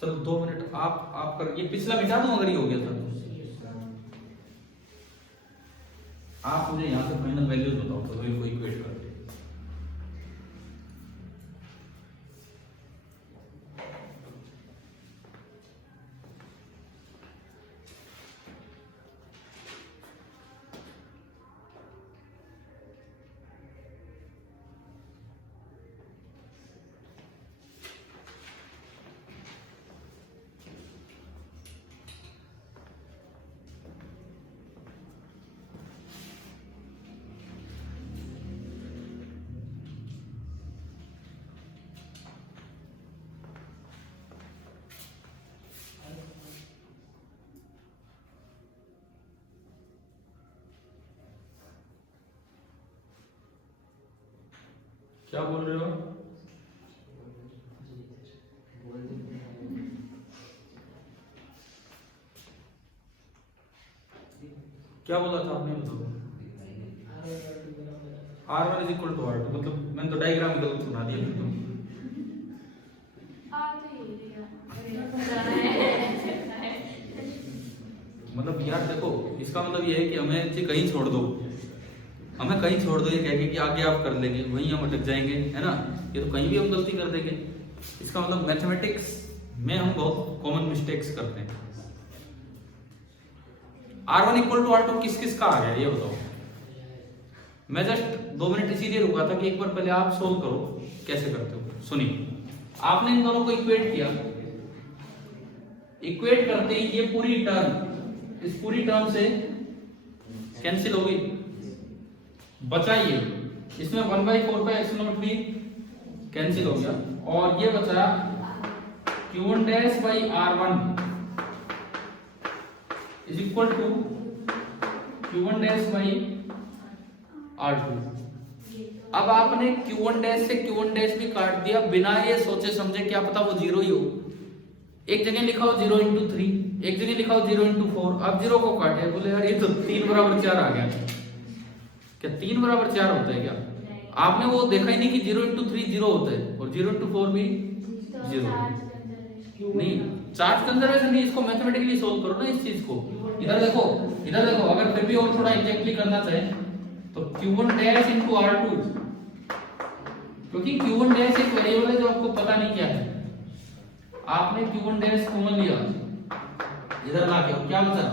चलो 2 मिनट आप कर, ये पिछला मिटा दो अगर ये हो गया था। आप मुझे यहां से फाइनल वैल्यूज बताओ तो वही कोई इक्वेट करते। क्या बोल रहे हो? क्या बोला था आपने? बताओ। R1 is equal to R2, मतलब मैंने तो डायग्राम गलत बना दिया फिर तो। मतलब यार देखो, इसका मतलब ये है कि हमें कहीं छोड़ दो, हमें कहीं छोड़ दो, ये कह के कि आगे आप कर लेंगे, वहीं हम अटक जाएंगे, है ना। ये तो कहीं भी हम गलती कर देंगे। इसका मतलब मैथमेटिक्स में हम बहुत कॉमन मिस्टेक्स करते हैं। R1 इक्वल टू R2 किस किस का आ गया ये बताओ। मैं जस्ट 2 मिनट इसीलिए रुका था कि एक बार पहले आप सोल्व करो कैसे करते हो। सुनिए, आपने इन दोनों को इक्वेट किया, इक्वेट करते ही ये पूरी टर्म इस पूरी टर्म से कैंसिल होगी, बचाइए इसमें 1/4 भी कैंसिल हो गया और ये बचा Q1 dash by R1 is equal to Q1 dash by R2। अब आपने Q1 डैश से Q1 डैश भी काट दिया बिना ये सोचे समझे, क्या पता वो 0 ही हो। एक जगह लिखा हो 0 × 3, एक जगह लिखा हो 0 × 4। अब 0 को काटे, बोले यार ये तो 3 = 4 आ गया। क्या 3 = 4 होता है क्या? आपने वो देखा ही नहीं कि 0 × 3 0 होता है और 0 × 4 भी 0 नहीं। चार्ज कंजर्वेशन नहीं, इसको मैथमेटिकली सोल्व करो ना इस चीज को। इधर देखो, इधर देखो, अगर फिर भी और थोड़ा एग्जैक्टली करना चाहे तो Q1 डैश × R2, क्योंकि Q1 डैश एक वेरिएबल है जो आपको पता नहीं क्या है। आपने Q1 डैश कॉमन लिया, इधर ला के क्या बचा?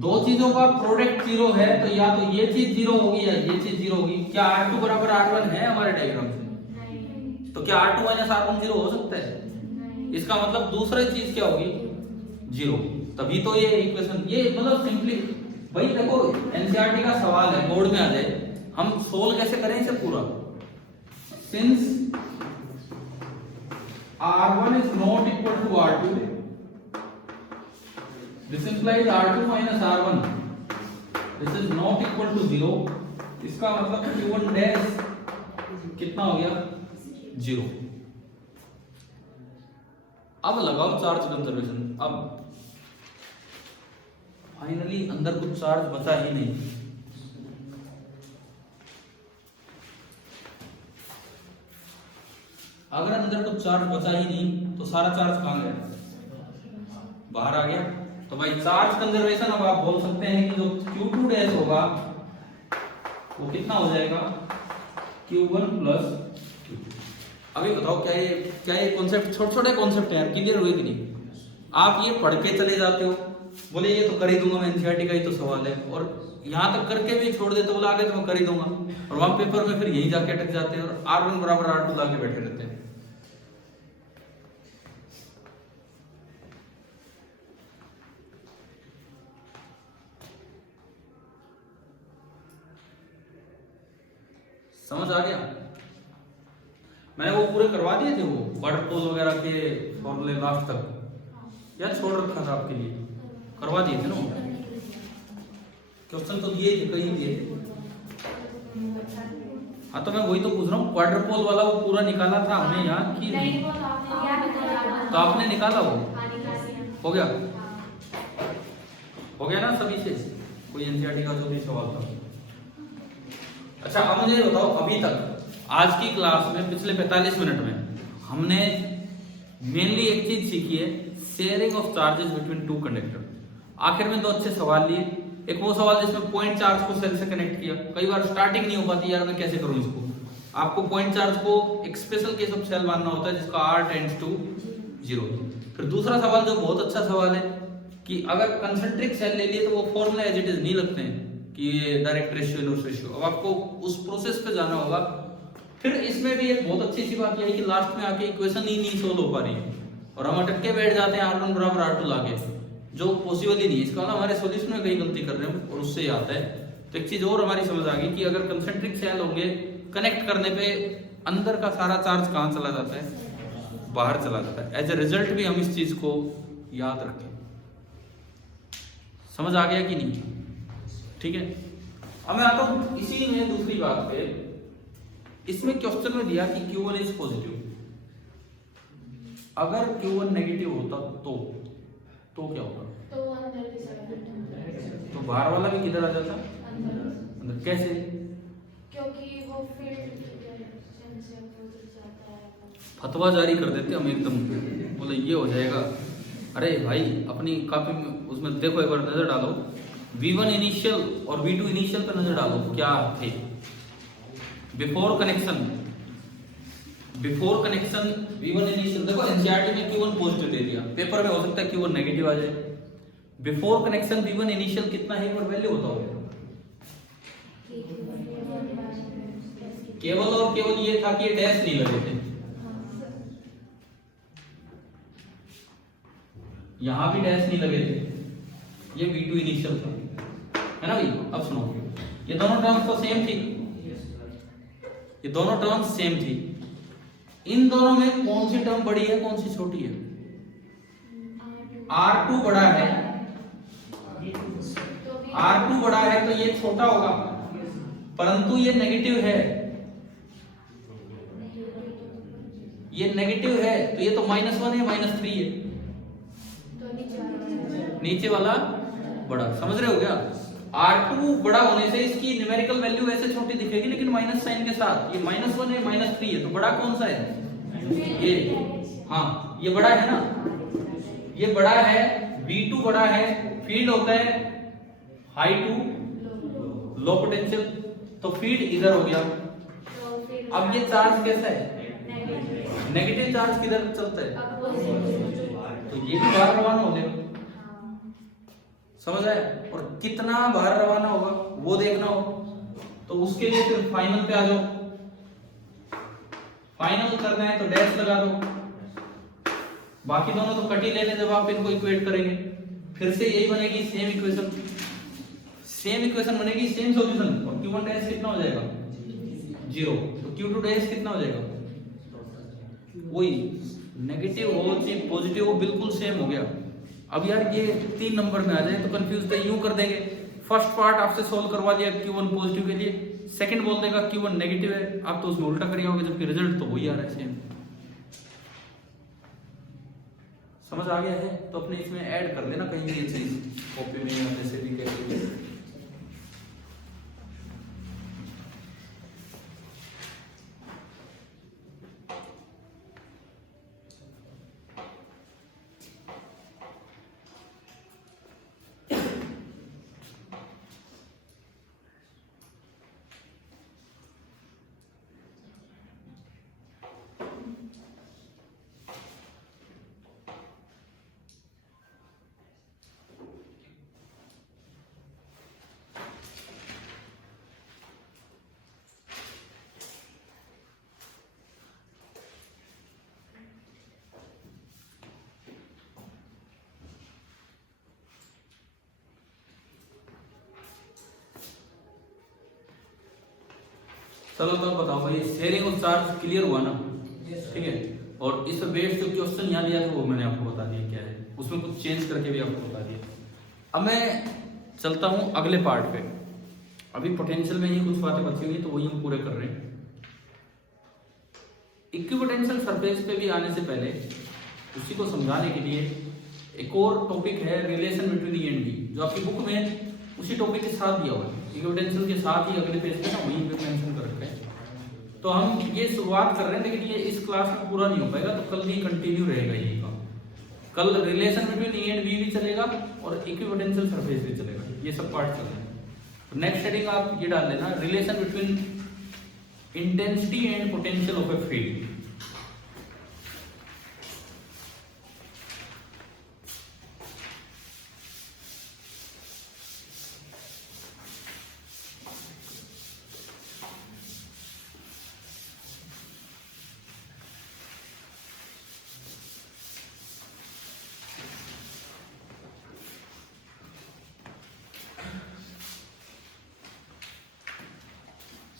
दो चीजों का प्रोडक्ट 0 है तो या तो ये चीज 0 होगी या ये चीज 0 होगी। क्या R2 = R1 है हमारे डायग्राम से? तो क्या R2 - R1 0 हो सकता है? इसका मतलब दूसरी चीज क्या होगी? 0। तभी तो ये इक्वेशन, ये मतलब सिंपली भाई देखो एनसीईआरटी का सवाल है, बोर्ड में आ जाए, हम सोल्व कैसे करें इसे पूरा since R1 is not equal to R2, this implies R2 minus R1, this is not equal to 0, इसका मतलब Q1 डैश कितना हो गया 0। अब लगाओ चार्ज कंजर्वेशन। अब फाइनली अंदर कुछ चार्ज बचा ही नहीं। अगर अंदर कुछ चार्ज बचा ही नहीं तो सारा चार्ज कहां गया, बाहर आ गया। तो भाई चार्ज कंजर्वेशन अब आप बोल सकते हैं कि जो Q2 डैश होगा वो कितना हो जाएगा Q1 प्लस Q। अभी बताओ क्या ये कॉन्सेप्ट छोटे छोटे कॉन्सेप्ट हैं यार, क्लियर हुए कि नहीं? आप ये पढ़ के चले जाते हो, बोले ये तो कर ही दूंगा मैं, एनसीईआरटी का ही तो सवाल है, और यहाँ तक करके भी छोड़ देते, बोला आगे तो मैं कर ही दूंगा, और वहां पेपर में फिर यही जाके अटक जाते हैं और R1 बराबर R2 लाके बैठे रहते हैं। समझ आ गया? मैंने वो पूरे करवा दिए थे, वो वाटरपोल वगैरह के फॉर्मूले लास्ट तक, या छोड़ रखा था आपके लिए? करवा दिए थे ना, क्वेश्चन तो दिए थे, कहीं दिए थे। हाँ तो मैं वही तो पूछ रहा हूँ, क्वाड्रपोल वाला वो पूरा निकाला था हमने यहाँ की नहीं? तो आपने निकाला वो हो गया, हो गया ना सभी से? कोई एनसीईआरटी का जो भी सवाल था। अच्छा अब मुझे बताओ, अभी तक आज की क्लास में पिछले 45 मिनट में हमने मेनली एक चीज सीखी है, sharing of charges between two conductor. आखिर में दो अच्छे सवाल लिए, एक वो सवाल जिसमें पॉइंट चार्ज को सेल से कनेक्ट किया। कई बार स्टार्टिंग नहीं हो पाती यार, मैं कैसे करूं इसको? आपको पॉइंट चार्ज को एक स्पेशल केस ऑफ सेल मानना होता है जिसका R टेंड्स टू 0। फिर दूसरा सवाल जो बहुत अच्छा सवाल है कि अगर कंसेंट्रिक सेल ले लिए तो वो फॉर्मूला एज इट इज नहीं लगते हैं कि ये डायरेक्ट रेशियो इनवर्स रेशियो। अब आपको उस प्रोसेस पे जाना होगा। फिर इसमें भी एक बहुत अच्छी सी बात यह है कि लास्ट में आके इक्वेशन ही नहीं सोल्व हो पा रही है और हम अटक के बैठ जाते हैं R1 बराबर R2 लाके, जो पॉसिबल ही नहीं है। इसका मतलब हमारे सॉल्यूशन में कहीं गलती कर रहे हैं और उससे आता है। तो एक चीज और हमारी समझ आ गई कि अगर कंसेंट्रिक सेल होंगे, कनेक्ट करने पे अंदर का सारा चार्ज कहाँ चला जाता है? बाहर चला जाता है। एज ए रिजल्ट भी हम इस चीज को याद रखें। समझ आ गया कि नहीं? ठीक है, अब मैं आता हूं इसी में दूसरी बात पे। इसमें क्वेश्चन में दिया कि Q1 इज पॉजिटिव, अगर Q1 नेगेटिव होता तो क्या होगा? तो अंदर की साइड, तो बाहर वाला भी किधर आ जाता? अंदर। कैसे? क्योंकि वो फील्ड की डायरेक्शन से अपोजिट जाता है। फतवा जारी कर देते हम एकदम, बोले ये हो जाएगा। अरे भाई अपनी कॉपी में उसमें देखो, एक बार नजर डालो, V1 इनिशियल और V2 इनिशियल पे नजर डालो क्या थे। बिफोर कनेक्शन V1 इनिशियल, देखो एनसीईआरटी में Q1 पॉजिटिव दे दिया, पेपर में हो सकता है Q1 नेगेटिव आ जाए। बिफोर कनेक्शन V1 इनिशियल कितना है, एक बार वैल्यू बताओ। केवल और केवल ये था कि ये डैश नहीं लगे थे, यहां भी डैश नहीं लगे थे, ये V2 इनिशियल था, है ना भाई? अब सुनो, ये दोनों टर्म्स तो सेम थी, ये दोनों टर्म्स सेम थी। इन दोनों में कौन सी टर्म बड़ी है, कौन सी छोटी है? R2 बड़ा है, R2 बड़ा है तो ये छोटा होगा, परंतु ये नेगेटिव है, ये नेगेटिव है तो ये तो -1 है, -3 है, नीचे वाला बड़ा। समझ रहे हो क्या? R2 बड़ा होने से इसकी न्यूमेरिकल वैल्यू वैसे छोटी दिखेगी लेकिन माइनस साइन के साथ। ये -1 है, -3 है, तो बड़ा कौन सा है? ये, हाँ ये बड़ा है ना, ये बड़ा है, V2 बड़ा है, फील्ड होता है हाई टू लो पोटेंशियल, तो फील्ड इधर हो गया। अब ये चार्ज कैसा है? नेगेटिव चार्ज किधर चलता है? तो ये भी बाहर रवाना हो गया। समझ आया? और कितना बाहर रवाना होगा वो देखना हो तो उसके लिए फिर फाइनल पे आ जाओ। फाइनल करना है तो डैश लगा दो, बाकी दोनों तो कट ही लेने जब आप इनको इक्वेट करेंगे। फिर से यही बनेगी सेम इक्वेशन, सेम इक्वेशन बनेगी, सेम सॉल्यूशन, और Q1 डैश कितना हो जाएगा? 0। तो क्यू टू डैश कितना हो जाएगा, वही नेगेटिव हो चाहे पॉजिटिव हो बिल्कुल सेम हो गया। अब यार ये 3 नंबर में आ जाए तो कंफ्यूज तो यूं कर देंगे, फर्स्ट पार्ट आपसे सोल्व करवा दिया Q1 पॉजिटिव के लिए, सेकंड बोल देगा Q1 नेगेटिव है, आप तो उसमें उल्टा करिए होगे, जबकि रिजल्ट तो वही आ रहा है सेम। समझ आ गया है? तो अपने इसमें ऐड कर लेना कहीं भी ये चीज कॉपी में या जैसे भी कह लीजिए। चलो तो बताओ भाई, शेयरिंग ऑफ चार्ज क्लियर हुआ ना? ठीक है। और इस बेस्ड जो क्वेश्चन यहाँ दिया था वो मैंने आपको बता दिया क्या है, उसमें कुछ चेंज करके भी आपको बता दिया। अब मैं चलता हूँ अगले पार्ट पे। अभी पोटेंशियल में ही कुछ बातें बची हुई तो वही हम पूरे कर रहे हैं। इक्विपोटेंशियल सरफेस पे भी आने से पहले उसी को समझाने के लिए एक और टॉपिक है, relation between E and B, जो आपकी बुक में उसी टॉपिक के साथ दिया हुआ है, इक्विपोटेंशियल के साथ ही अगले पेज पे ना वहीं पे मेंशन कर रखा है। तो हम ये शुरुआत कर रहे हैं, लेकिन ये इस क्लास में पूरा नहीं हो पाएगा, तो कल भी कंटिन्यू रहेगा ये का। कल relation between E and B भी चलेगा और इक्विपोटेंशियल सरफेस भी चलेगा, ये सब पार्ट चल रहे हैं। तो नेक्स्ट हेडिंग आप ये डाल लेना, relation between intensity and potential of a field.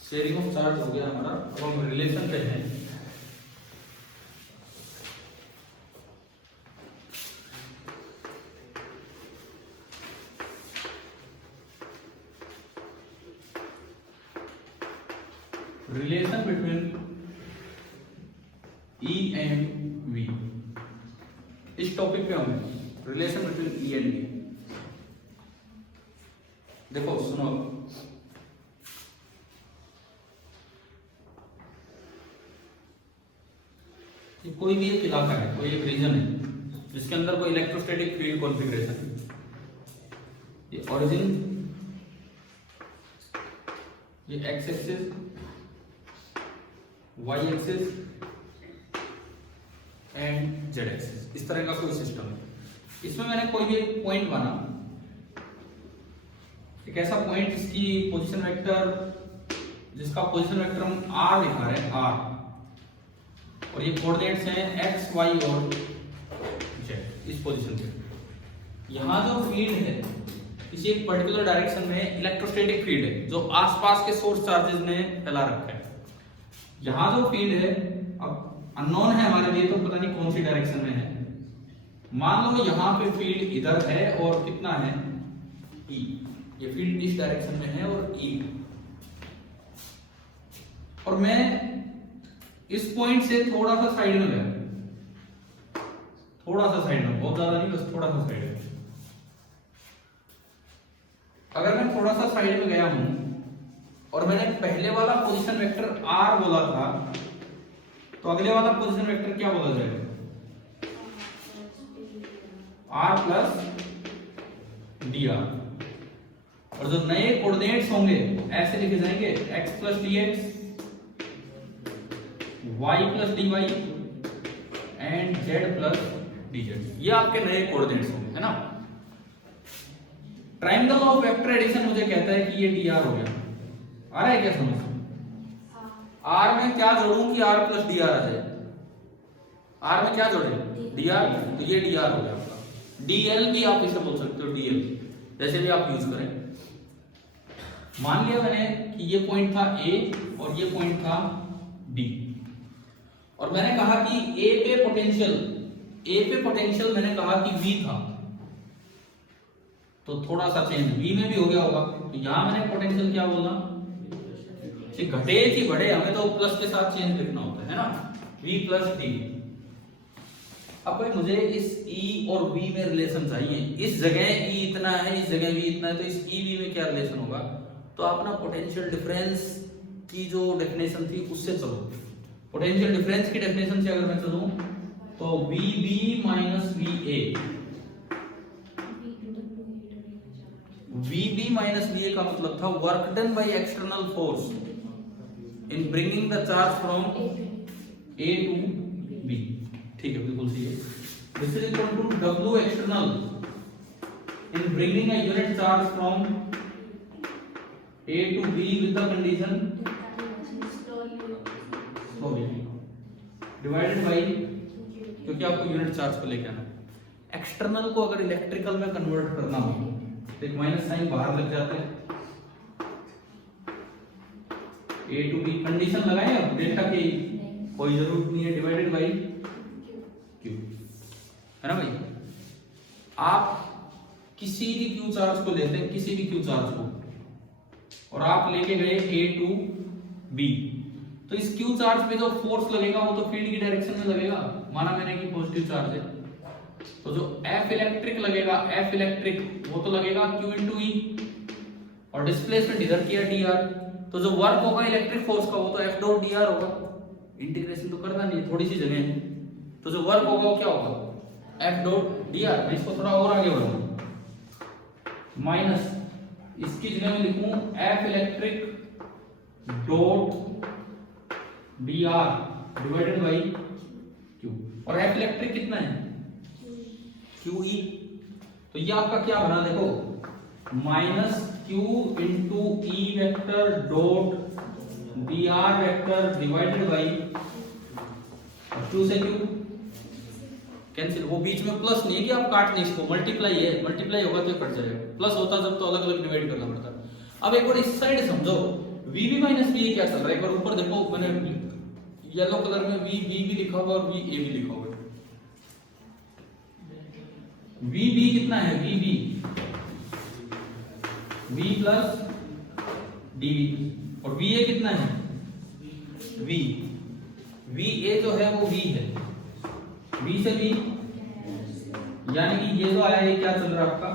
Sharing of charge हो गया हमारा। अब हम रिलेशन पे हैं। Relation between E and V, इस टॉपिक पे हम relation between E and V. देखो सुनो, कोई भी एक इलाका है, कोई एक रीजन है जिसके अंदर कोई इलेक्ट्रोस्टैटिक फील्ड कॉन्फ़िगरेशन है। ये ओरिजिन, ये X axis, Y axis and Z axis, इस तरह का कोई सिस्टम है। इसमें मैंने कोई भी एक पॉइंट माना, एक ऐसा पॉइंट जिसकी पोजीशन वेक्टर, जिसका पोजीशन वेक्टर हम r दिखा रहे हैं, r, और ये कोऑर्डिनेट्स हैं x, y और z, इस पोजीशन पे। यहाँ जो फील्ड है किसी एक पर्टिकुलर डायरेक्शन में इलेक्ट्रोस्टैटिक फील्ड है जो आसपास के सोर्स चार्जेस ने फैला रखा है। यहाँ जो फील्ड है अब अननोन है हमारे लिए, तो पता नहीं कौन सी डायरेक्शन में है। मान लो यहाँ पे फील्ड इधर है और कितना है E, ये फील्ड इस डायरेक्शन में है और E, और मैं इस पॉइंट से थोड़ा सा साइड में गया, थोड़ा सा साइड में, बहुत ज्यादा नहीं, बस थोड़ा सा साइड में। अगर मैं थोड़ा सा साइड में गया हूं और मैंने पहले वाला पोजीशन वेक्टर r बोला था, तो अगले वाला पोजीशन वेक्टर क्या बोला जाएगा? r plus dr। और जो नए कोऑर्डिनेट्स होंगे ऐसे लिखे जाएंगे, x plus dx, y plus dy and z plus dz। ये आपके नए कोऑर्डिनेट्स होंगे, है ना। ट्रायंगल ऑफ वेक्टर एडिशन मुझे कहता है कि ये dr हो गया। आ रहा है क्या समझ? r में क्या जोड़ूं कि r प्लस dr आ जाए? r में क्या जोड़े? dr, तो ये dr हो गया आपका। dl भी आप इसे बोल सकते हो, dl, जैसे भी आप यूज करें। मान लिया मैंने कि ये पॉइंट था a और ये पॉइंट था बी। और मैंने कहा कि ए पे पोटेंशियल मैंने कहा कि वी था, तो थोड़ा सा चेंज वी में भी हो गया होगा। तो यहां मैंने पोटेंशियल क्या बोलना, घटे कि बढ़े, हमें तो प्लस के साथ चेंज लिखना होता है ना, v प्लस डी। अब भाई मुझे इस E और V में रिलेशन चाहिए। इस जगह E इतना है, इस जगह V इतना है, तो इस E V में क्या रिलेशन होगा। तो आप ना पोटेंशियल डिफरेंस की जो डेफिनेशन थी उससे चलो। पोटेंशियल डिफरेंस की डेफिनेशन से अगर मैं चलूं तो VB minus VA, VB minus VA का मतलब था work done by external force in bringing the charge from A to B। ठीक है, बिल्कुल सही है। This is equal to W external in bringing a unit charge from A to B with the condition divided by, क्योंकि आपको unit charge को लेके आना है। एक्सटर्नल को अगर इलेक्ट्रिकल में कन्वर्ट करना हो तो एक माइनस साइन बाहर लग जाता है। A टू B कंडीशन लगाएं, अब डेल्टा की कोई जरूरत नहीं है, डिवाइडेड बाय Q, है ना भाई। आप किसी भी Q चार्ज को लेते हैं, किसी भी Q चार्ज को, और आप लेके गए A टू B, तो इस Q चार्ज पे जो फोर्स लगेगा वो तो फील्ड की डायरेक्शन में लगेगा। माना मैंने कि पॉजिटिव चार्ज है, तो जो F इलेक्ट्रिक लगेगा, F इलेक्ट्रिक वो तो लगेगा Q इंटू E, और डिस्प्लेसमेंट इधर किया dr, तो जो वर्क होगा इलेक्ट्रिक फोर्स का वो तो F डॉट dr होगा। इंटीग्रेशन तो करना नहीं है, थोड़ी सी जगह है, तो जो वर्क होगा वो क्या होगा F डॉट dr। मैं इसको थोड़ा और आगे बढ़ाऊं, माइनस इसकी जगह में लिखूं F electric dot dr divided by Q, और F इलेक्ट्रिक कितना है QE। तो ये आपका क्या बना, देखो minus Q into E vector dot dr vector divided by Q से Q कैंसिल, वो बीच में प्लस नहीं है कि आप काट नहीं, इसको मल्टीप्लाई है, मल्टीप्लाई होगा तो कट जाएगा, प्लस होता जब तो अलग अलग डिवाइड करना पड़ता। अब एक बार इस साइड समझो, VB माइनस VA क्या चल रहा है, एक बार ऊपर देखो, मैंने येलो कलर में V भी लिखा हुआ और VA भी लिखा हुआ है। VB कितना है, VB V प्लस DV, और VA कितना है V, VA जो है वो V है, V से V, यानी कि ये जो आया ये क्या चल रहा है आपका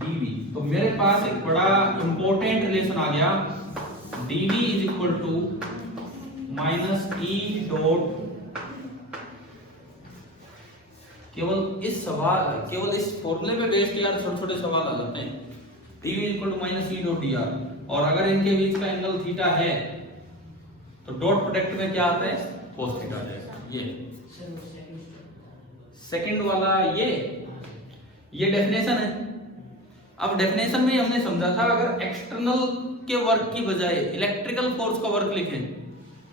DV। तो मेरे पास एक बड़ा इंपॉर्टेंट रिलेशन आ गया, DV is equal to minus E dot, केवल इस फॉर्मूले पे बेस्ड यार छोटे छोटे सवाल आ जाते हैं। DV is equal to minus E dot dr, और अगर इनके बीच का एंगल थीटा है तो डॉट प्रोडक्ट में क्या आता है cos थीटा आ जाएगा। ये सेकंड वाला ये डेफिनेशन है। अब डेफिनेशन में हमने समझा था अगर एक्सटर्नल के वर्क की बजाय इलेक्ट्रिकल फोर्स का वर्क लिखें,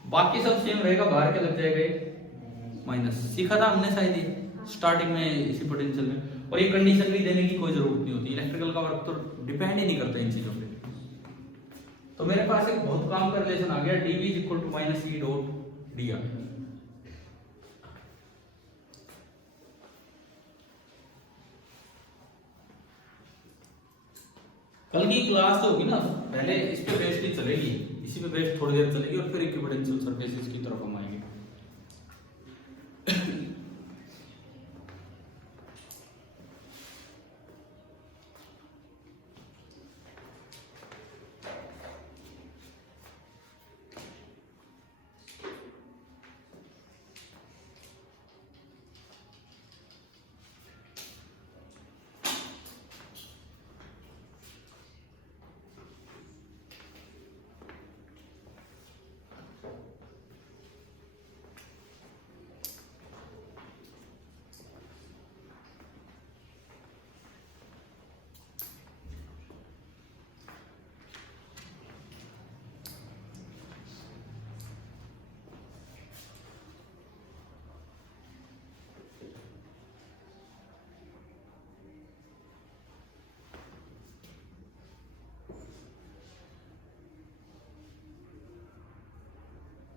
बाकी सब सेम रहेगा, बाहर के लग जाएगा माइनस। सीखा था हमने शायद ये स्टार्टिंग में इसी पोटेंशियल में, और ये कंडीशन भी देने की कोई जरूरत नहीं होती, इलेक्ट्रिकल का वर्क तो डिपेंड ही नहीं करता इन चीजों पे। तो मेरे पास एक बहुत काम का रिलेशन आ गया, DV is equal to minus E dot dr। कल की क्लास होगी ना, पहले इस पे बेस्ड ही चलेगी, इसी पे बेस्ड थोड़ी देर चलेगी, और फिर इक्विपोटेंशियल सरफेसेस की तरफ हम आएंगे।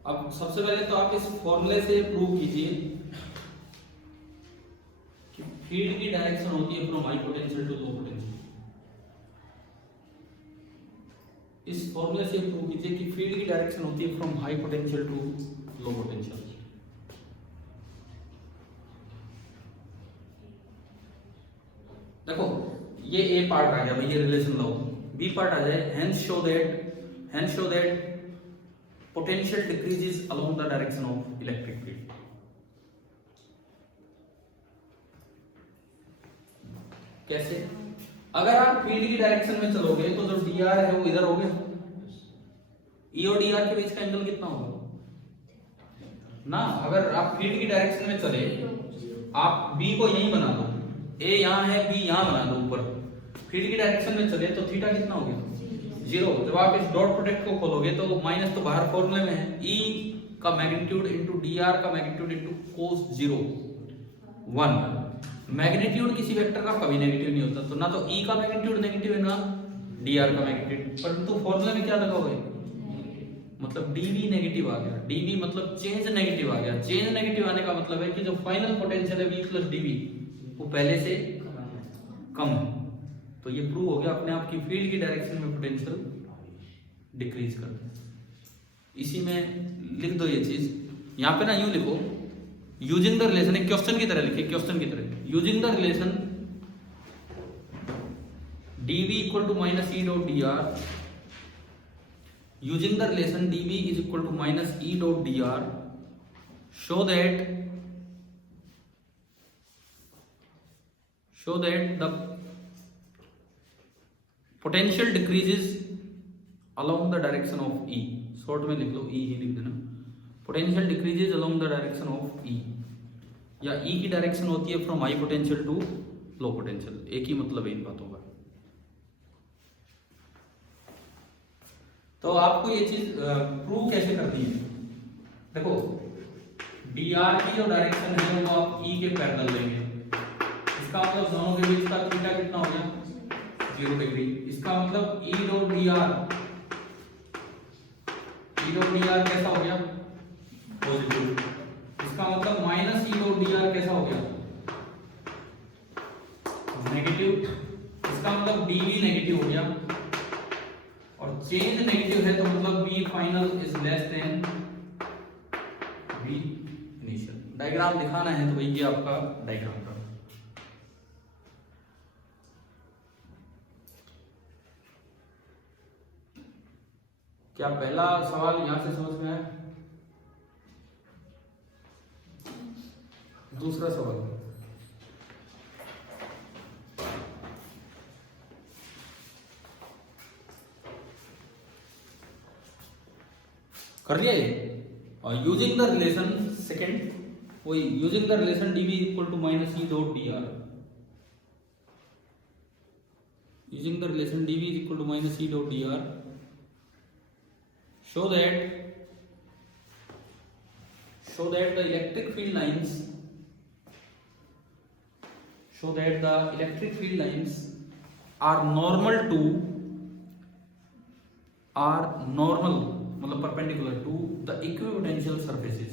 अब सबसे पहले तो आप इस फॉर्मूले से प्रूव कीजिए कि फील्ड की डायरेक्शन होती है from high potential to low potential. इस फॉर्मूले से प्रूव कीजिए कि फील्ड की डायरेक्शन होती है from high potential to low potential. देखो ये ए पार्ट आ गया भाई, ये रिलेशन लो। बी पार्ट आ जाए, hence show that potential decreases along the direction of electric field. कैसे? अगर आप फील्ड की डायरेक्शन में चलोगे तो जो dr है वो इधर हो गया, E और dr के बीच का एंगल कितना होगा ना। अगर आप फील्ड की डायरेक्शन में चले, आप B को यहीं बना दो, A यहाँ है, B यहाँ बना दो ऊपर, फील्ड की डायरेक्शन में चले तो थीटा कितना हो गया 0। जब आप इस डॉट प्रोडक्ट को खोलोगे तो माइनस तो बाहर फॉर्मूले में है, E का मैग्नीट्यूड इनटू dr का मैग्नीट्यूड इनटू cos 0 1। मैग्नीट्यूड किसी वेक्टर का कभी नेगेटिव नहीं होता, तो ना तो E का मैग्नीट्यूड नेगेटिव है ना dr का मैग्नीट्यूड, परंतु फॉर्मूले में क्या लगा हुआ है, मतलब dv नेगेटिव आ गया। dv मतलब चेंज नेगेटिव आ गया। चेंज नेगेटिव आने का मतलब है कि जो फाइनल पोटेंशियल है v प्लस dv वो पहले से कम है। तो ये प्रूव हो गया अपने आप की फील्ड की डायरेक्शन में पोटेंशियल डिक्रीज करता है। इसी में लिख दो ये चीज, यहाँ पे ना यूं लिखो, यूजिंग द रिलेशन, एक क्वेश्चन की तरह लिखे, क्वेश्चन की तरह, using the relation dv equal to minus E dot dr, using the relation dv is equal to minus E dot dr, show that the potential decreases along the direction of E। Short में लिख लो, E ही लिख देना। potential decreases along the direction of E, या E की direction होती है from high potential to low potential, एक ही मतलब है इन बातों का। तो आपको ये चीज प्रूव कैसे करनी है, देखो dr की जो डायरेक्शन है वो आप E के पैरेलल लेंगे, इसका मतलब दोनों के बीच का थीटा कितना हो गया 0 डिग्री। इसका मतलब E डॉट dr कैसा हो गया पॉजिटिव। इसका मतलब माइनस E डॉट dr कैसा हो गया नेगेटिव। इसका मतलब dv नेगेटिव हो गया, और चेंज नेगेटिव है तो मतलब v final is less than v initial. Diagram दिखाना है तो भाई ये आपका डायग्राम था। क्या पहला सवाल यहां से समझ में आया? दूसरा सवाल, कर लिया ये। और यूजिंग द रिलेशन सेकेंड, वही using the relation dv equal to minus E dot dr, using the relation dv equal to minus E dot dr, show that the electric field lines are normal मतलब perpendicular to the equipotential surfaces,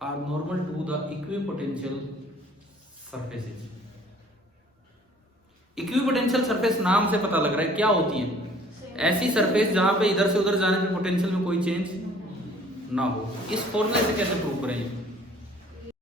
are normal to the equipotential surfaces। Equipotential surface नाम से पता लग रहा है क्या होती है, ऐसी सरफेस जहां पे इधर से उधर जाने पे पोटेंशियल में कोई चेंज ना हो। इस फॉर्मूले से कैसे प्रूव करेंगे?